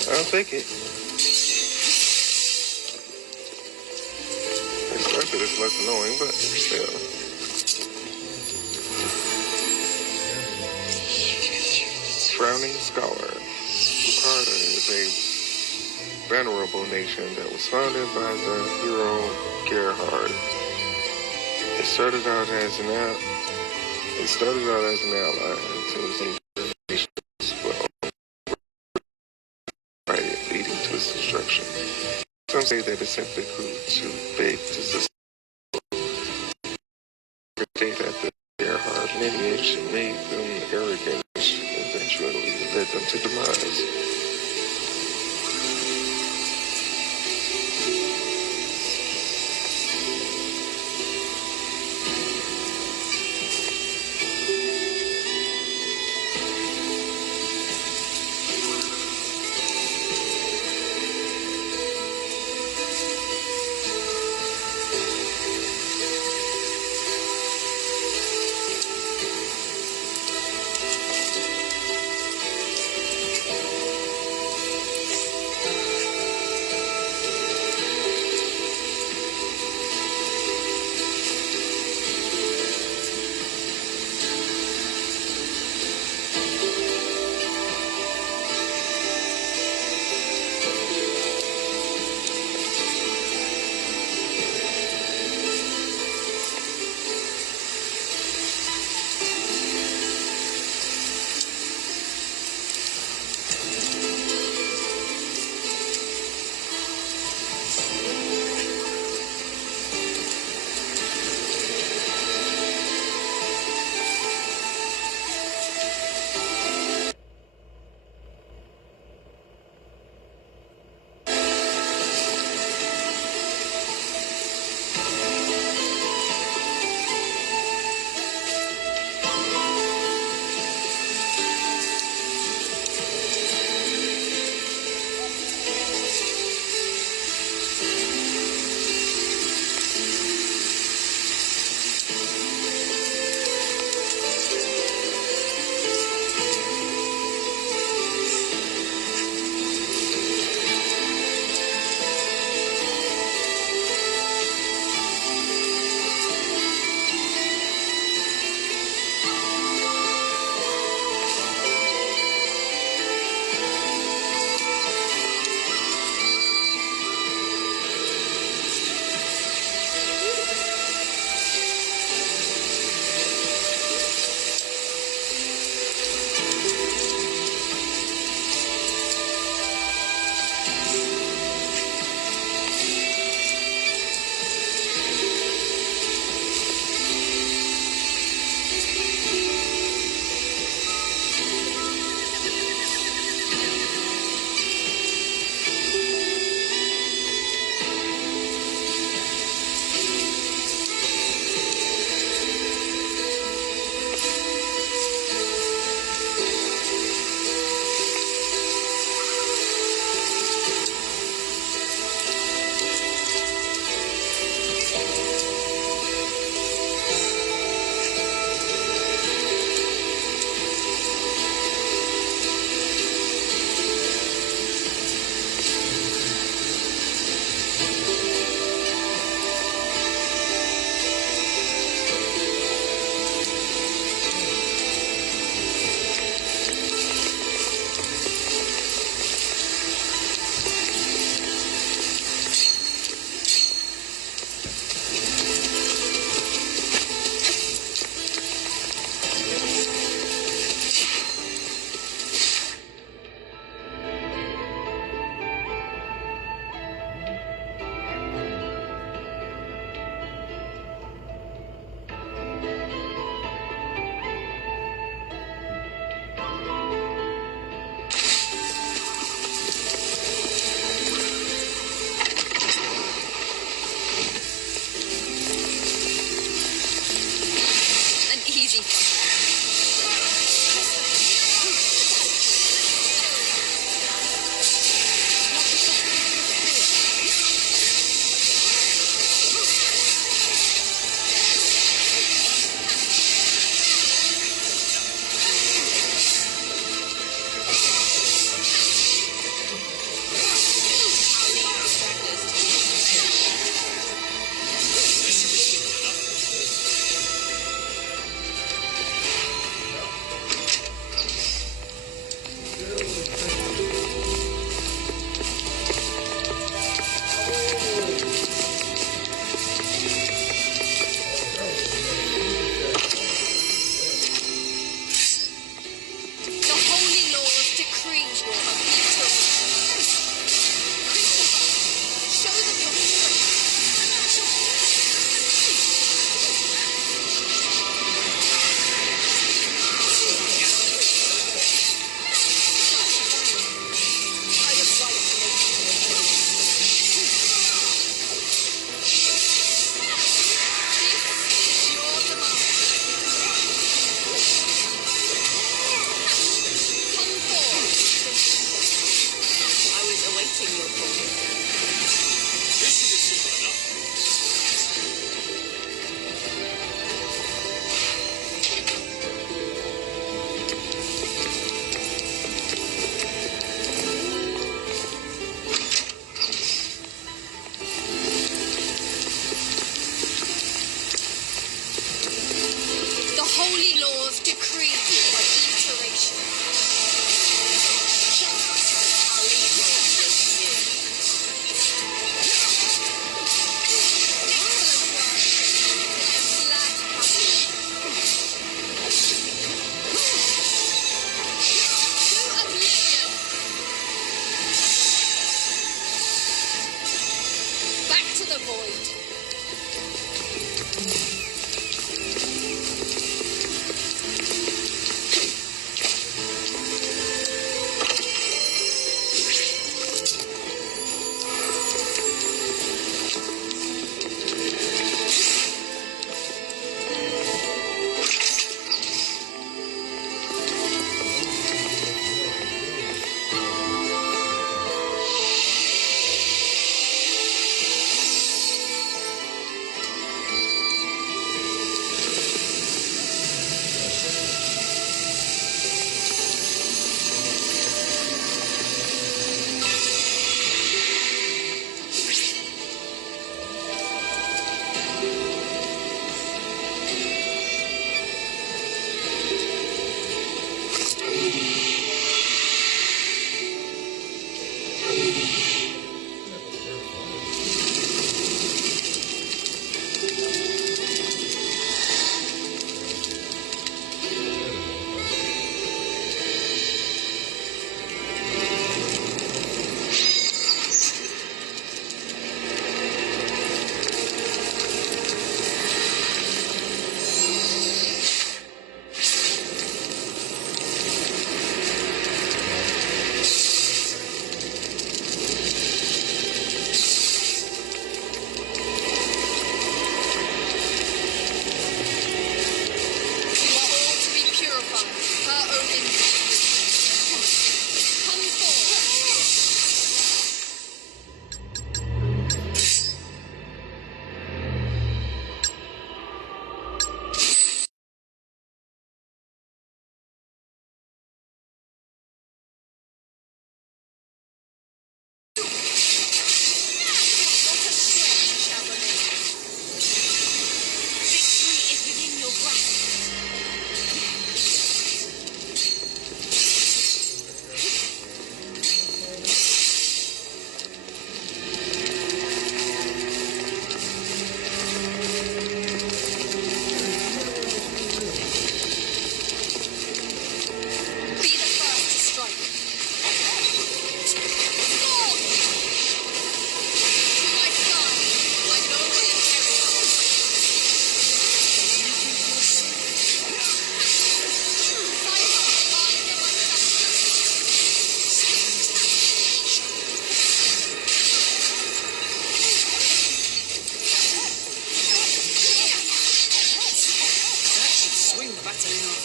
I'll take it. Especially it's less annoying, but still. Frowning Scholar. Lucarda is a venerable nation that was founded by the hero Gerhard. It started out as an ally until the nation was leading to its destruction. Some say that it simply grew too big to sustain. They that the Gerhard lineage made them arrogant, eventually led them to demise.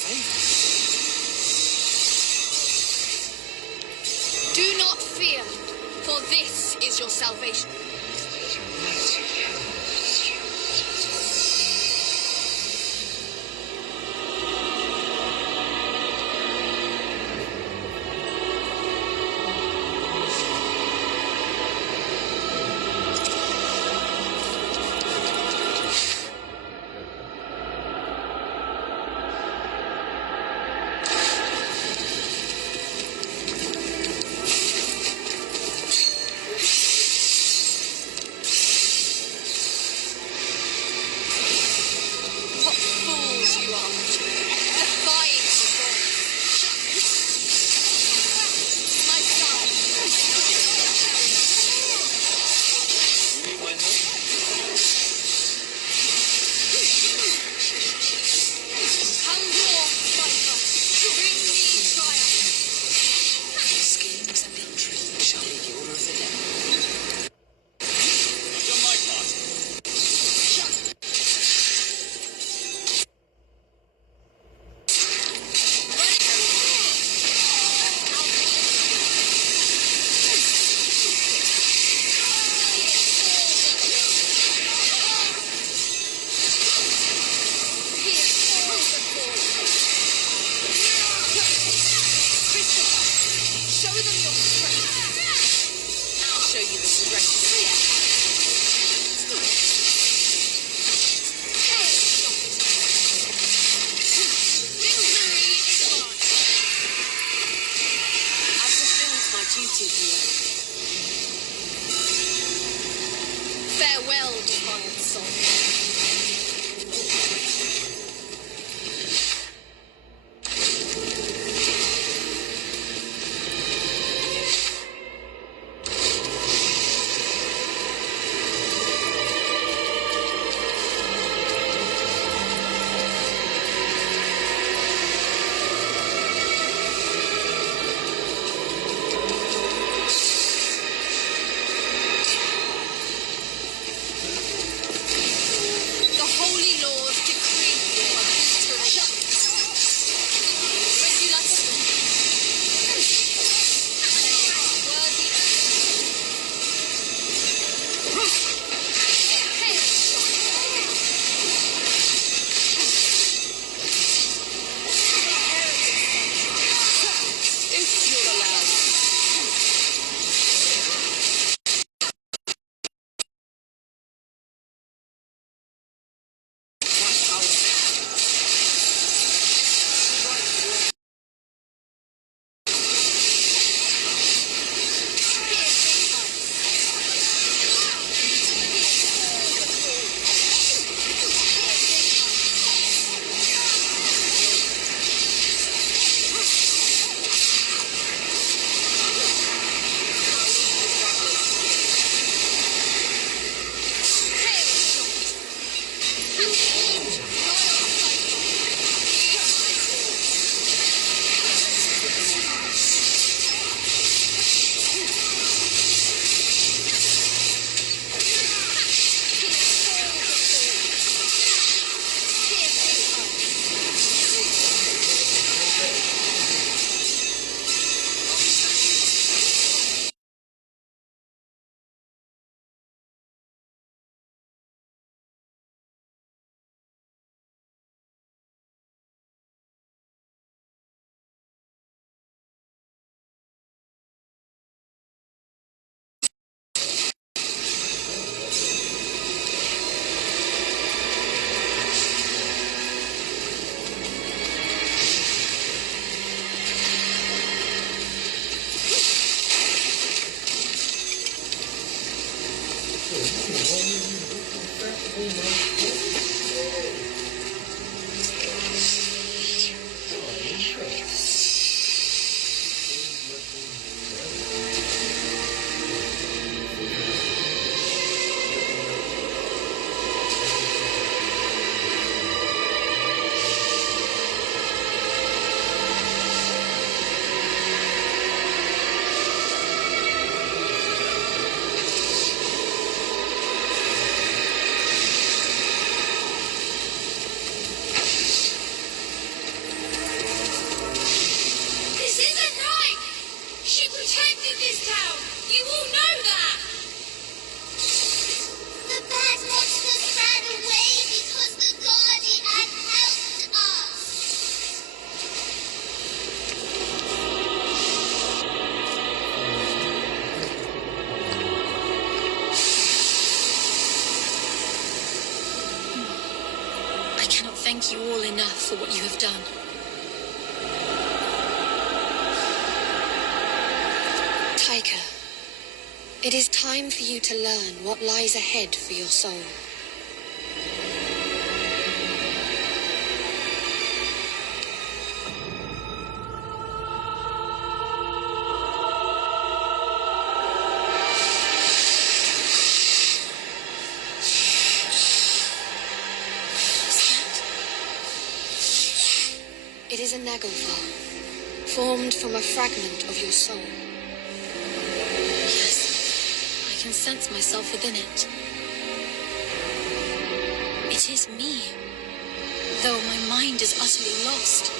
favor. Do not fear, for this is your salvation. What fools you are, defying the gods. My son. You need my help? Come forth, Cypher. Bring me triumph. Schemes and intrigue shall be the order of the day. I've done my part. Show them your strength. I'll show you the strength. Victory is mine. I've fulfilled my duty here. Farewell, defiant soul. thank you all enough for what you have done. Taika, it is time for you to learn what lies ahead for your soul. It is a Naglfar, formed from a fragment of your soul. Yes, I can sense myself within it. It is me, though my mind is utterly lost,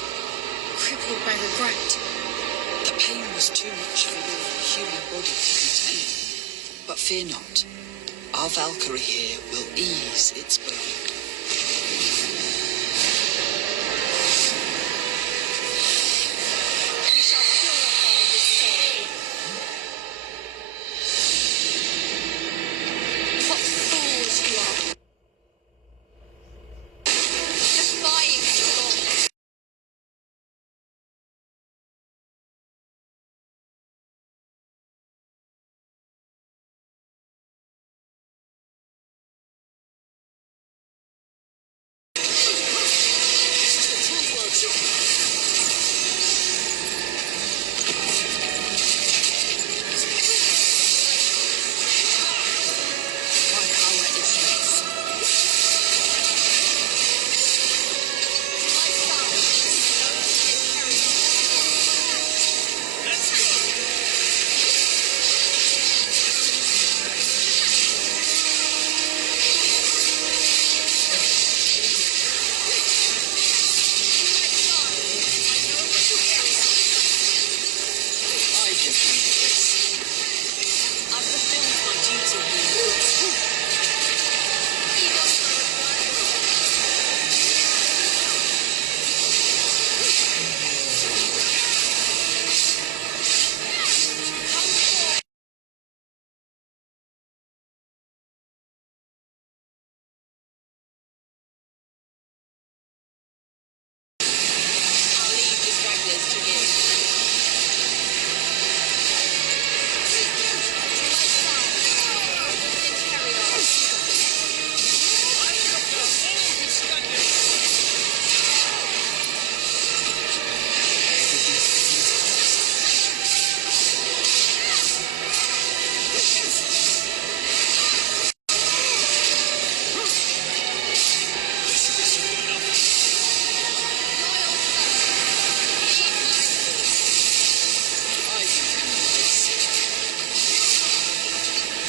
crippled by regret. The pain was too much for your human body to contain. But fear not. Our Valkyrie here will ease its burden. We shall purify this soul. What fools you are. Defying your law. My power is yours. I can handle this. I've fulfilled my duty here. I'll leave the stragglers to you. I can handle this.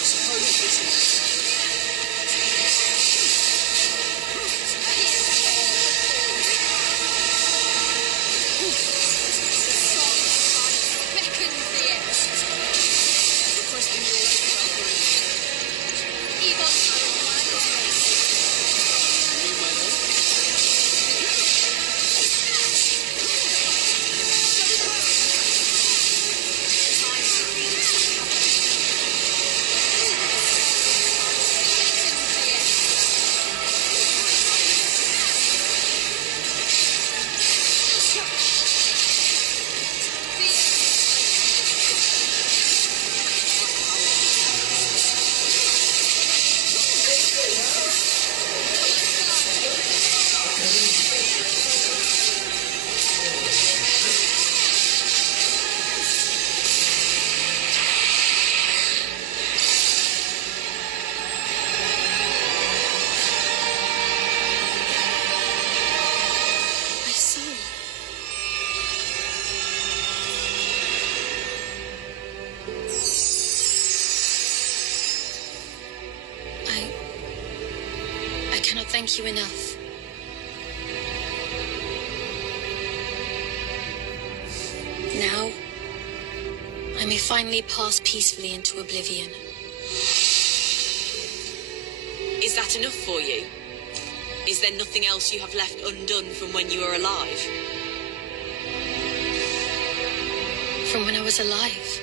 Suppose this is... Requesting your aid, Valkyrie. You, my lord? My soul. I cannot thank you enough. Now, I may finally pass peacefully into oblivion. Is that enough for you? Is there nothing else you have left undone from when you were alive? From when I was alive?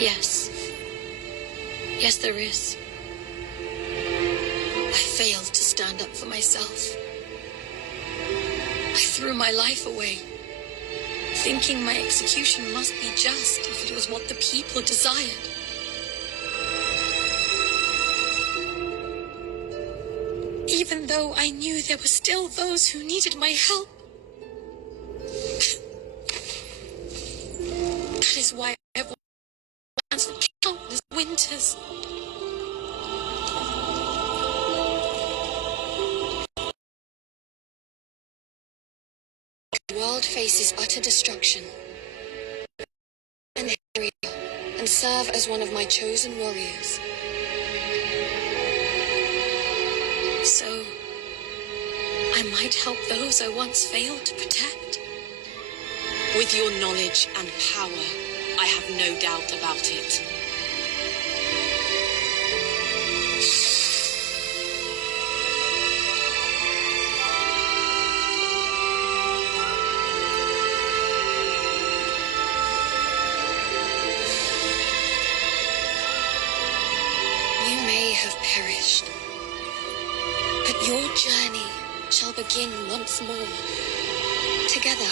Yes. Yes, there is. I failed to stand up for myself. I threw my life away, thinking my execution must be just if it was what the people desired. Even though I knew there were still those who needed my help. That is why I have answered countless winters. The world faces utter destruction. And serve as one of my chosen warriors. So, I might help those I once failed to protect. With your knowledge and power, I have no doubt about it. You may have perished, but your journey shall begin once more, together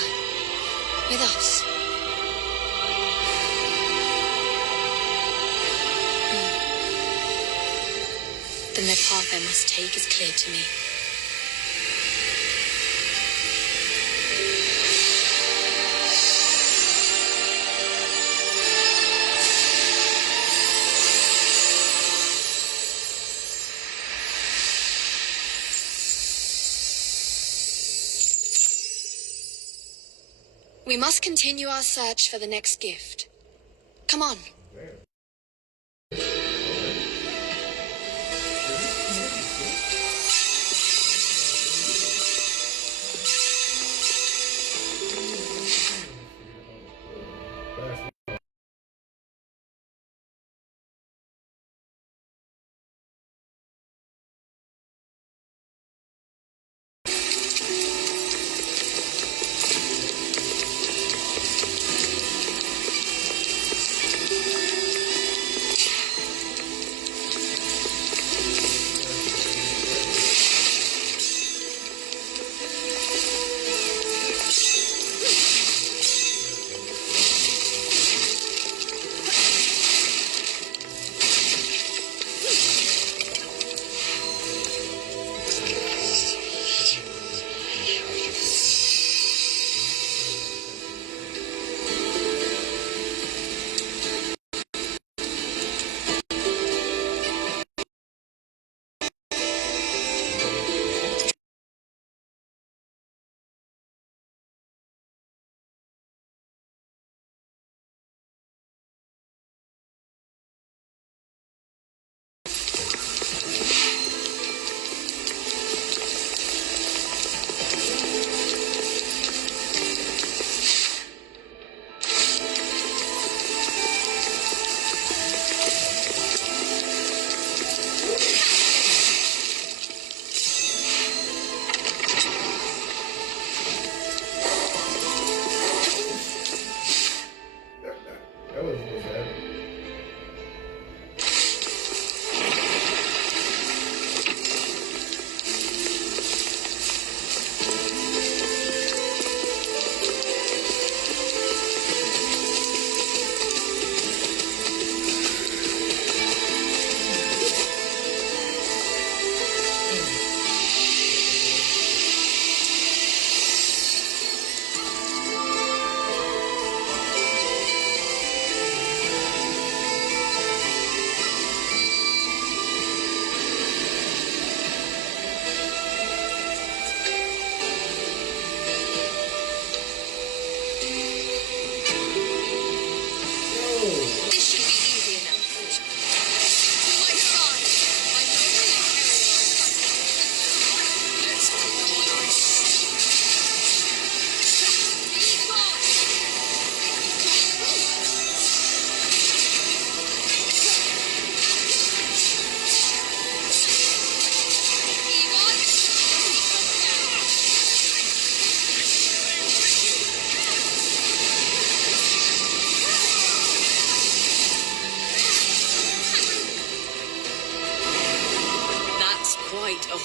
with us. Then the path I must take is clear to me. We must continue our search for the next gift. Come on.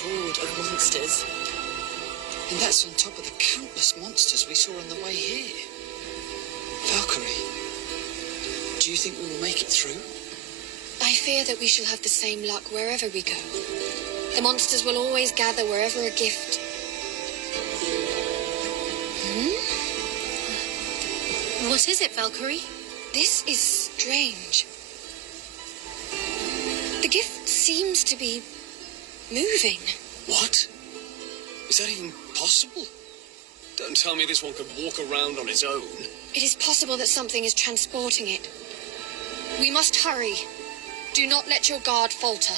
horde of monsters. And that's on top of the countless monsters we saw on the way here. Valkyrie, do you think we will make it through? I fear that we shall have the same luck wherever we go. The monsters will always gather wherever a gift... What is it, Valkyrie? This is strange. The gift seems to be moving. What? Is that even possible? Don't tell me this one could walk around on its own. It is possible that something is transporting it. We must hurry. Do not let your guard falter.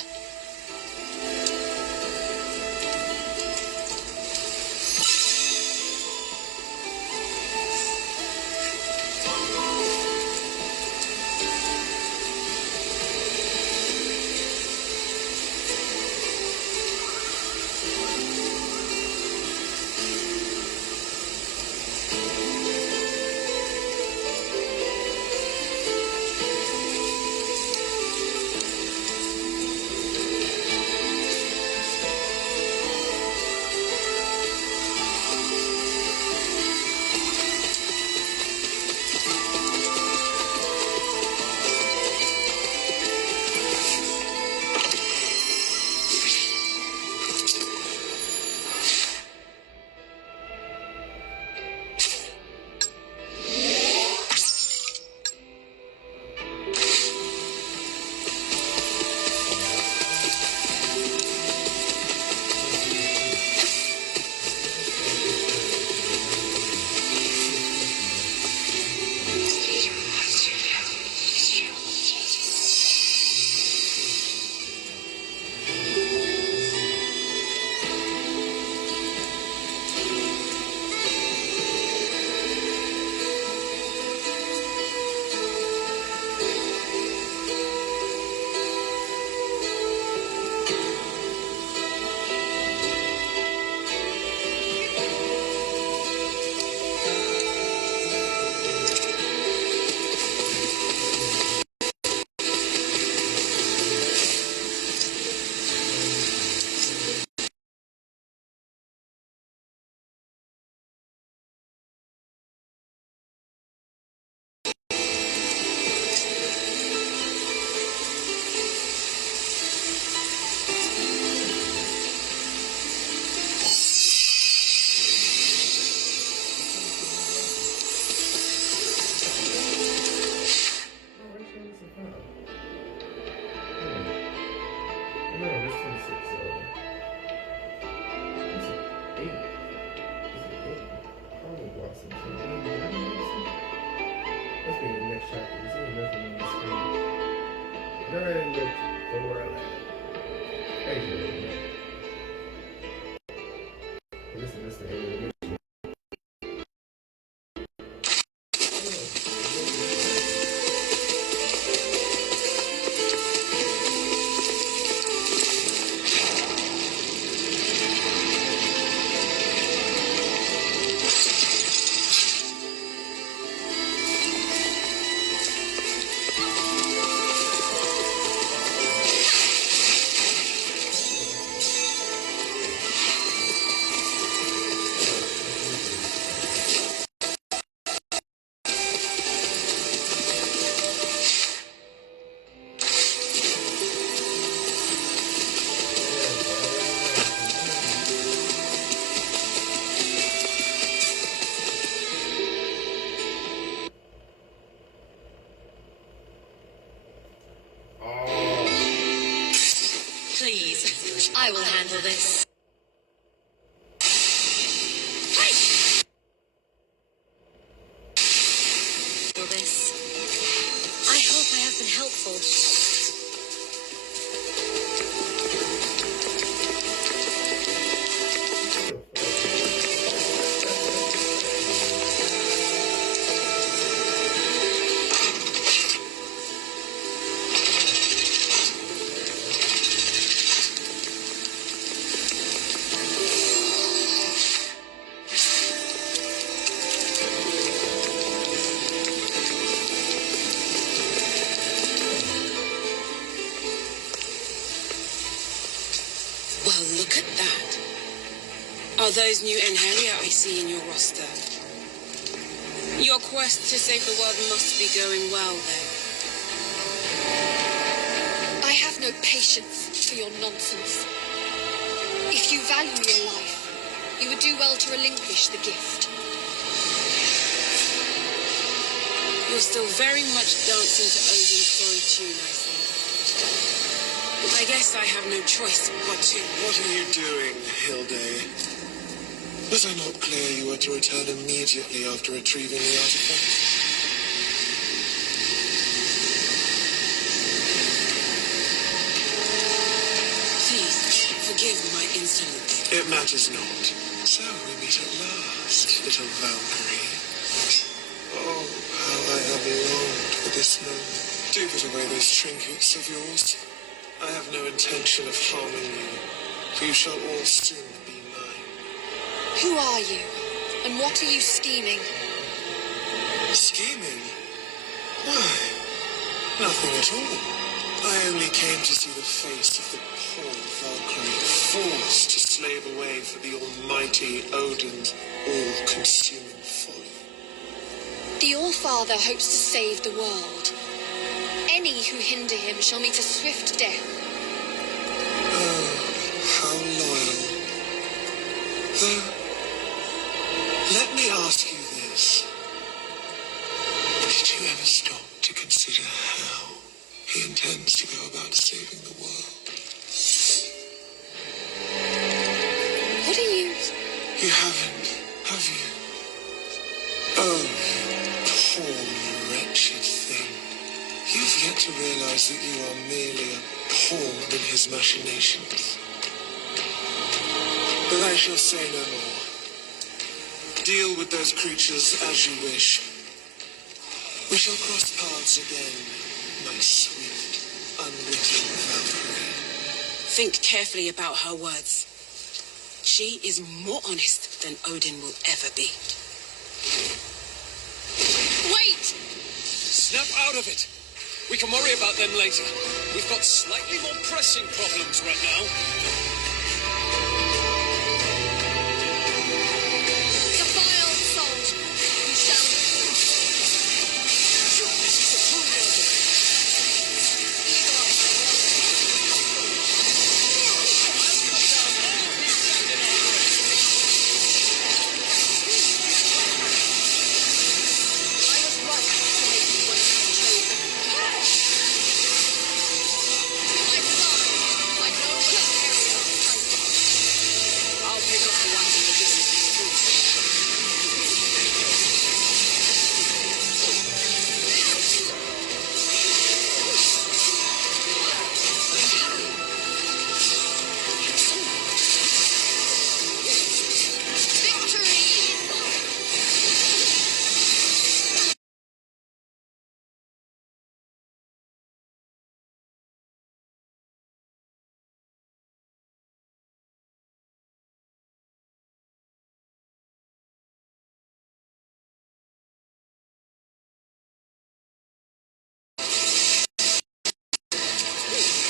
Please, I will handle this. I hope I have been helpful. Are those new Enhelia I see in your roster? Your quest to save the world must be going well, then. I have no patience for your nonsense. If you value your life, you would do well to relinquish the gift. You're still very much dancing to Odin's sorry tune, I think. I guess I have no choice but to. What are you doing, Hilde? Was I not clear you were to return immediately after retrieving the artifact? Please, forgive my insolence. It matters not. So we meet at last, little Valkyrie. Oh, how I have longed for this moment. Do put away those trinkets of yours. I have no intention of harming you, for you shall all soon be mine. Who are you? And what are you scheming? Scheming? Why, nothing at all. I only came to see the face of the poor Valkyrie, forced to slave away for the almighty Odin's all-consuming folly. The All-Father hopes to save the world. Any who hinder him shall meet a swift death. Oh, how loyal. Though, let me ask you this. Did you ever stop to consider how he intends to go about saving the world? What are you... You haven't, have you? Oh, poor wretched thing. You've yet to realize that you are merely a pawn in his machinations. But I shall say no more. Deal with those creatures as you wish. We shall cross paths again, my sweet, unwitting Valkyrie. Think carefully about her words. She is more honest than Odin will ever be. Wait! Snap out of it! We can worry about them later. We've got slightly more pressing problems right now. The vile soul! You shall... This is the true murder. Evil are my I'll cut down all who stand in our way. I was right to make you one of the chosen. My son, my noble inheritor, I'll pick up the ones in the distance too.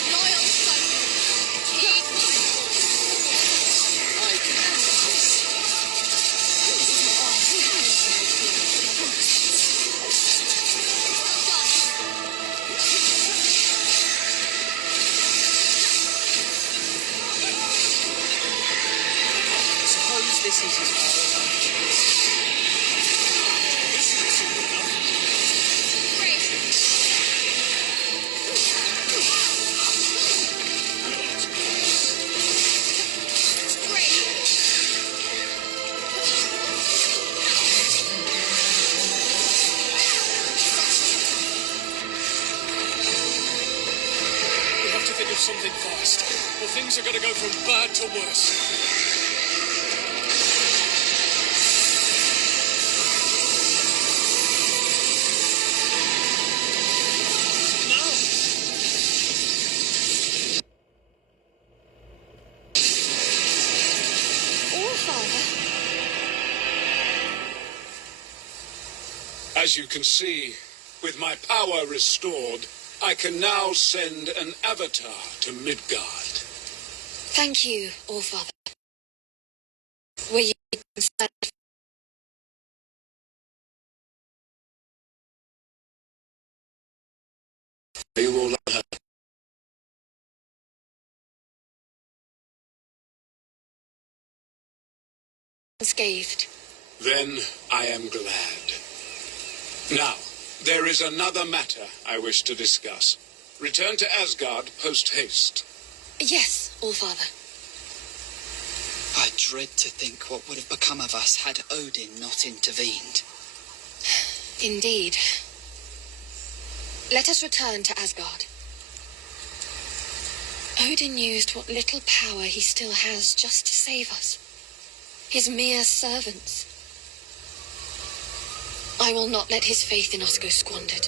loyal son. Heed my I can handle this. Suppose this is as far as I can. This is soon enough. Great. We have to think of something fast, or things are going to go from bad to worse. Now! All-Father? As you can see, with my power restored, I can now send an avatar to Midgard. Thank you, All-Father. Were you concerned? You will let her. Unscathed? Then I am glad. Now, there is another matter I wish to discuss. Return to Asgard post-haste. Yes, All-Father. I dread to think what would have become of us had Odin not intervened. Indeed. Let us return to Asgard. Odin used what little power he still has just to save us. His mere servants. I will not let his faith in us go squandered.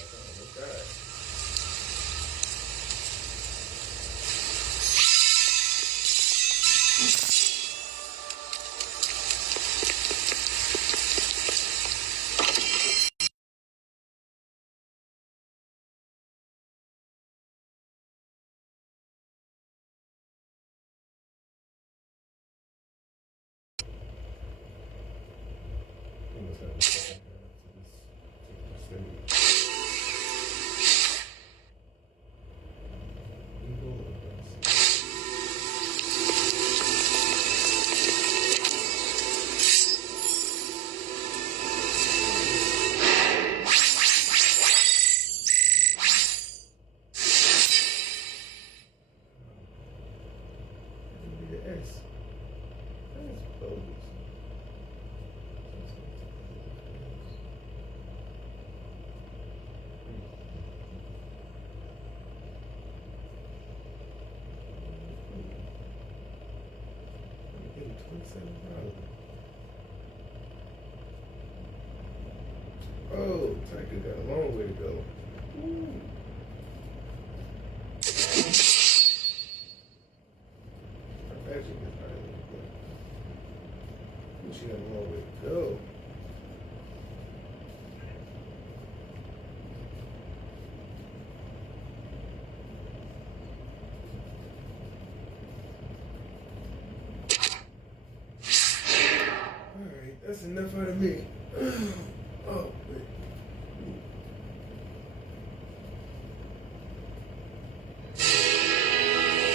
Oh, Taika got a long way to go. Ooh. Her magic is not really good. Ooh, she got a long way to go. Alright, that's enough out of me. Oh, man.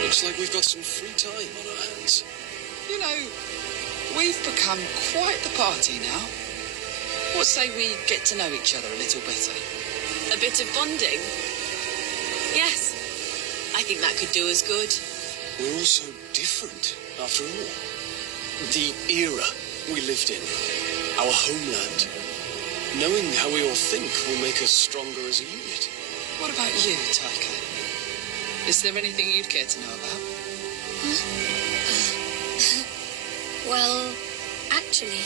Looks like we've got some free time on our hands. You know, we've become quite the party now. What say we get to know each other a little better? A bit of bonding? Yes. I think that could do us good. We're all so different, after all. The era we lived in, our homeland. Knowing how we all think will make us stronger as a unit. What about you, Taika? Is there anything you'd care to know about? Well, actually,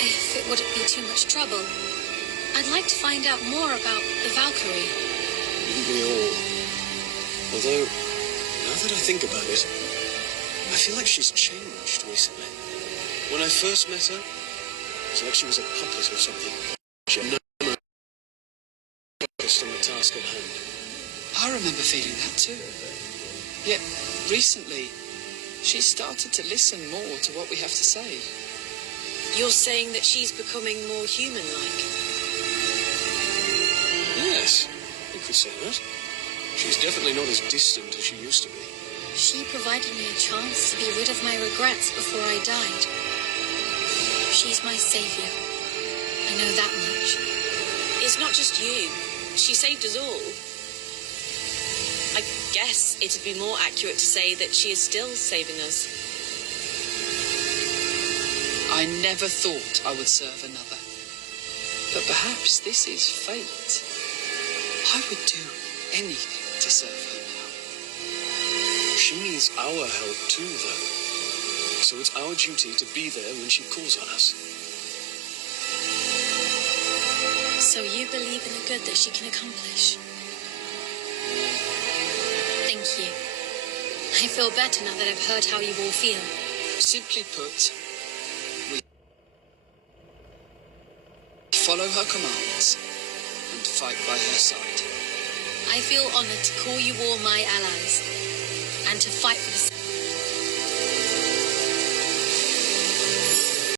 if it wouldn't be too much trouble, I'd like to find out more about the Valkyrie. Wouldn't we all? Although, now that I think about it, I feel like she's changed recently. When I first met her, it's like she was a puppet or something. She had no focused on the task at hand. I remember feeling that too. Yet, recently, she started to listen more to what we have to say. You're saying that she's becoming more human-like? Yes, you could say that. She's definitely not as distant as she used to be. She provided me a chance to be rid of my regrets before I died. She's my savior. I know that much. It's not just you. She saved us all. I guess it'd be more accurate to say that she is still saving us. I never thought I would serve another. But perhaps this is fate. I would do anything to serve her now. She needs our help too, though. So it's our duty to be there when she calls on us. So you believe in the good that she can accomplish? Thank you. I feel better now that I've heard how you all feel. Simply put, we follow her commands and fight by her side. I feel honored to call you all my allies and to fight for the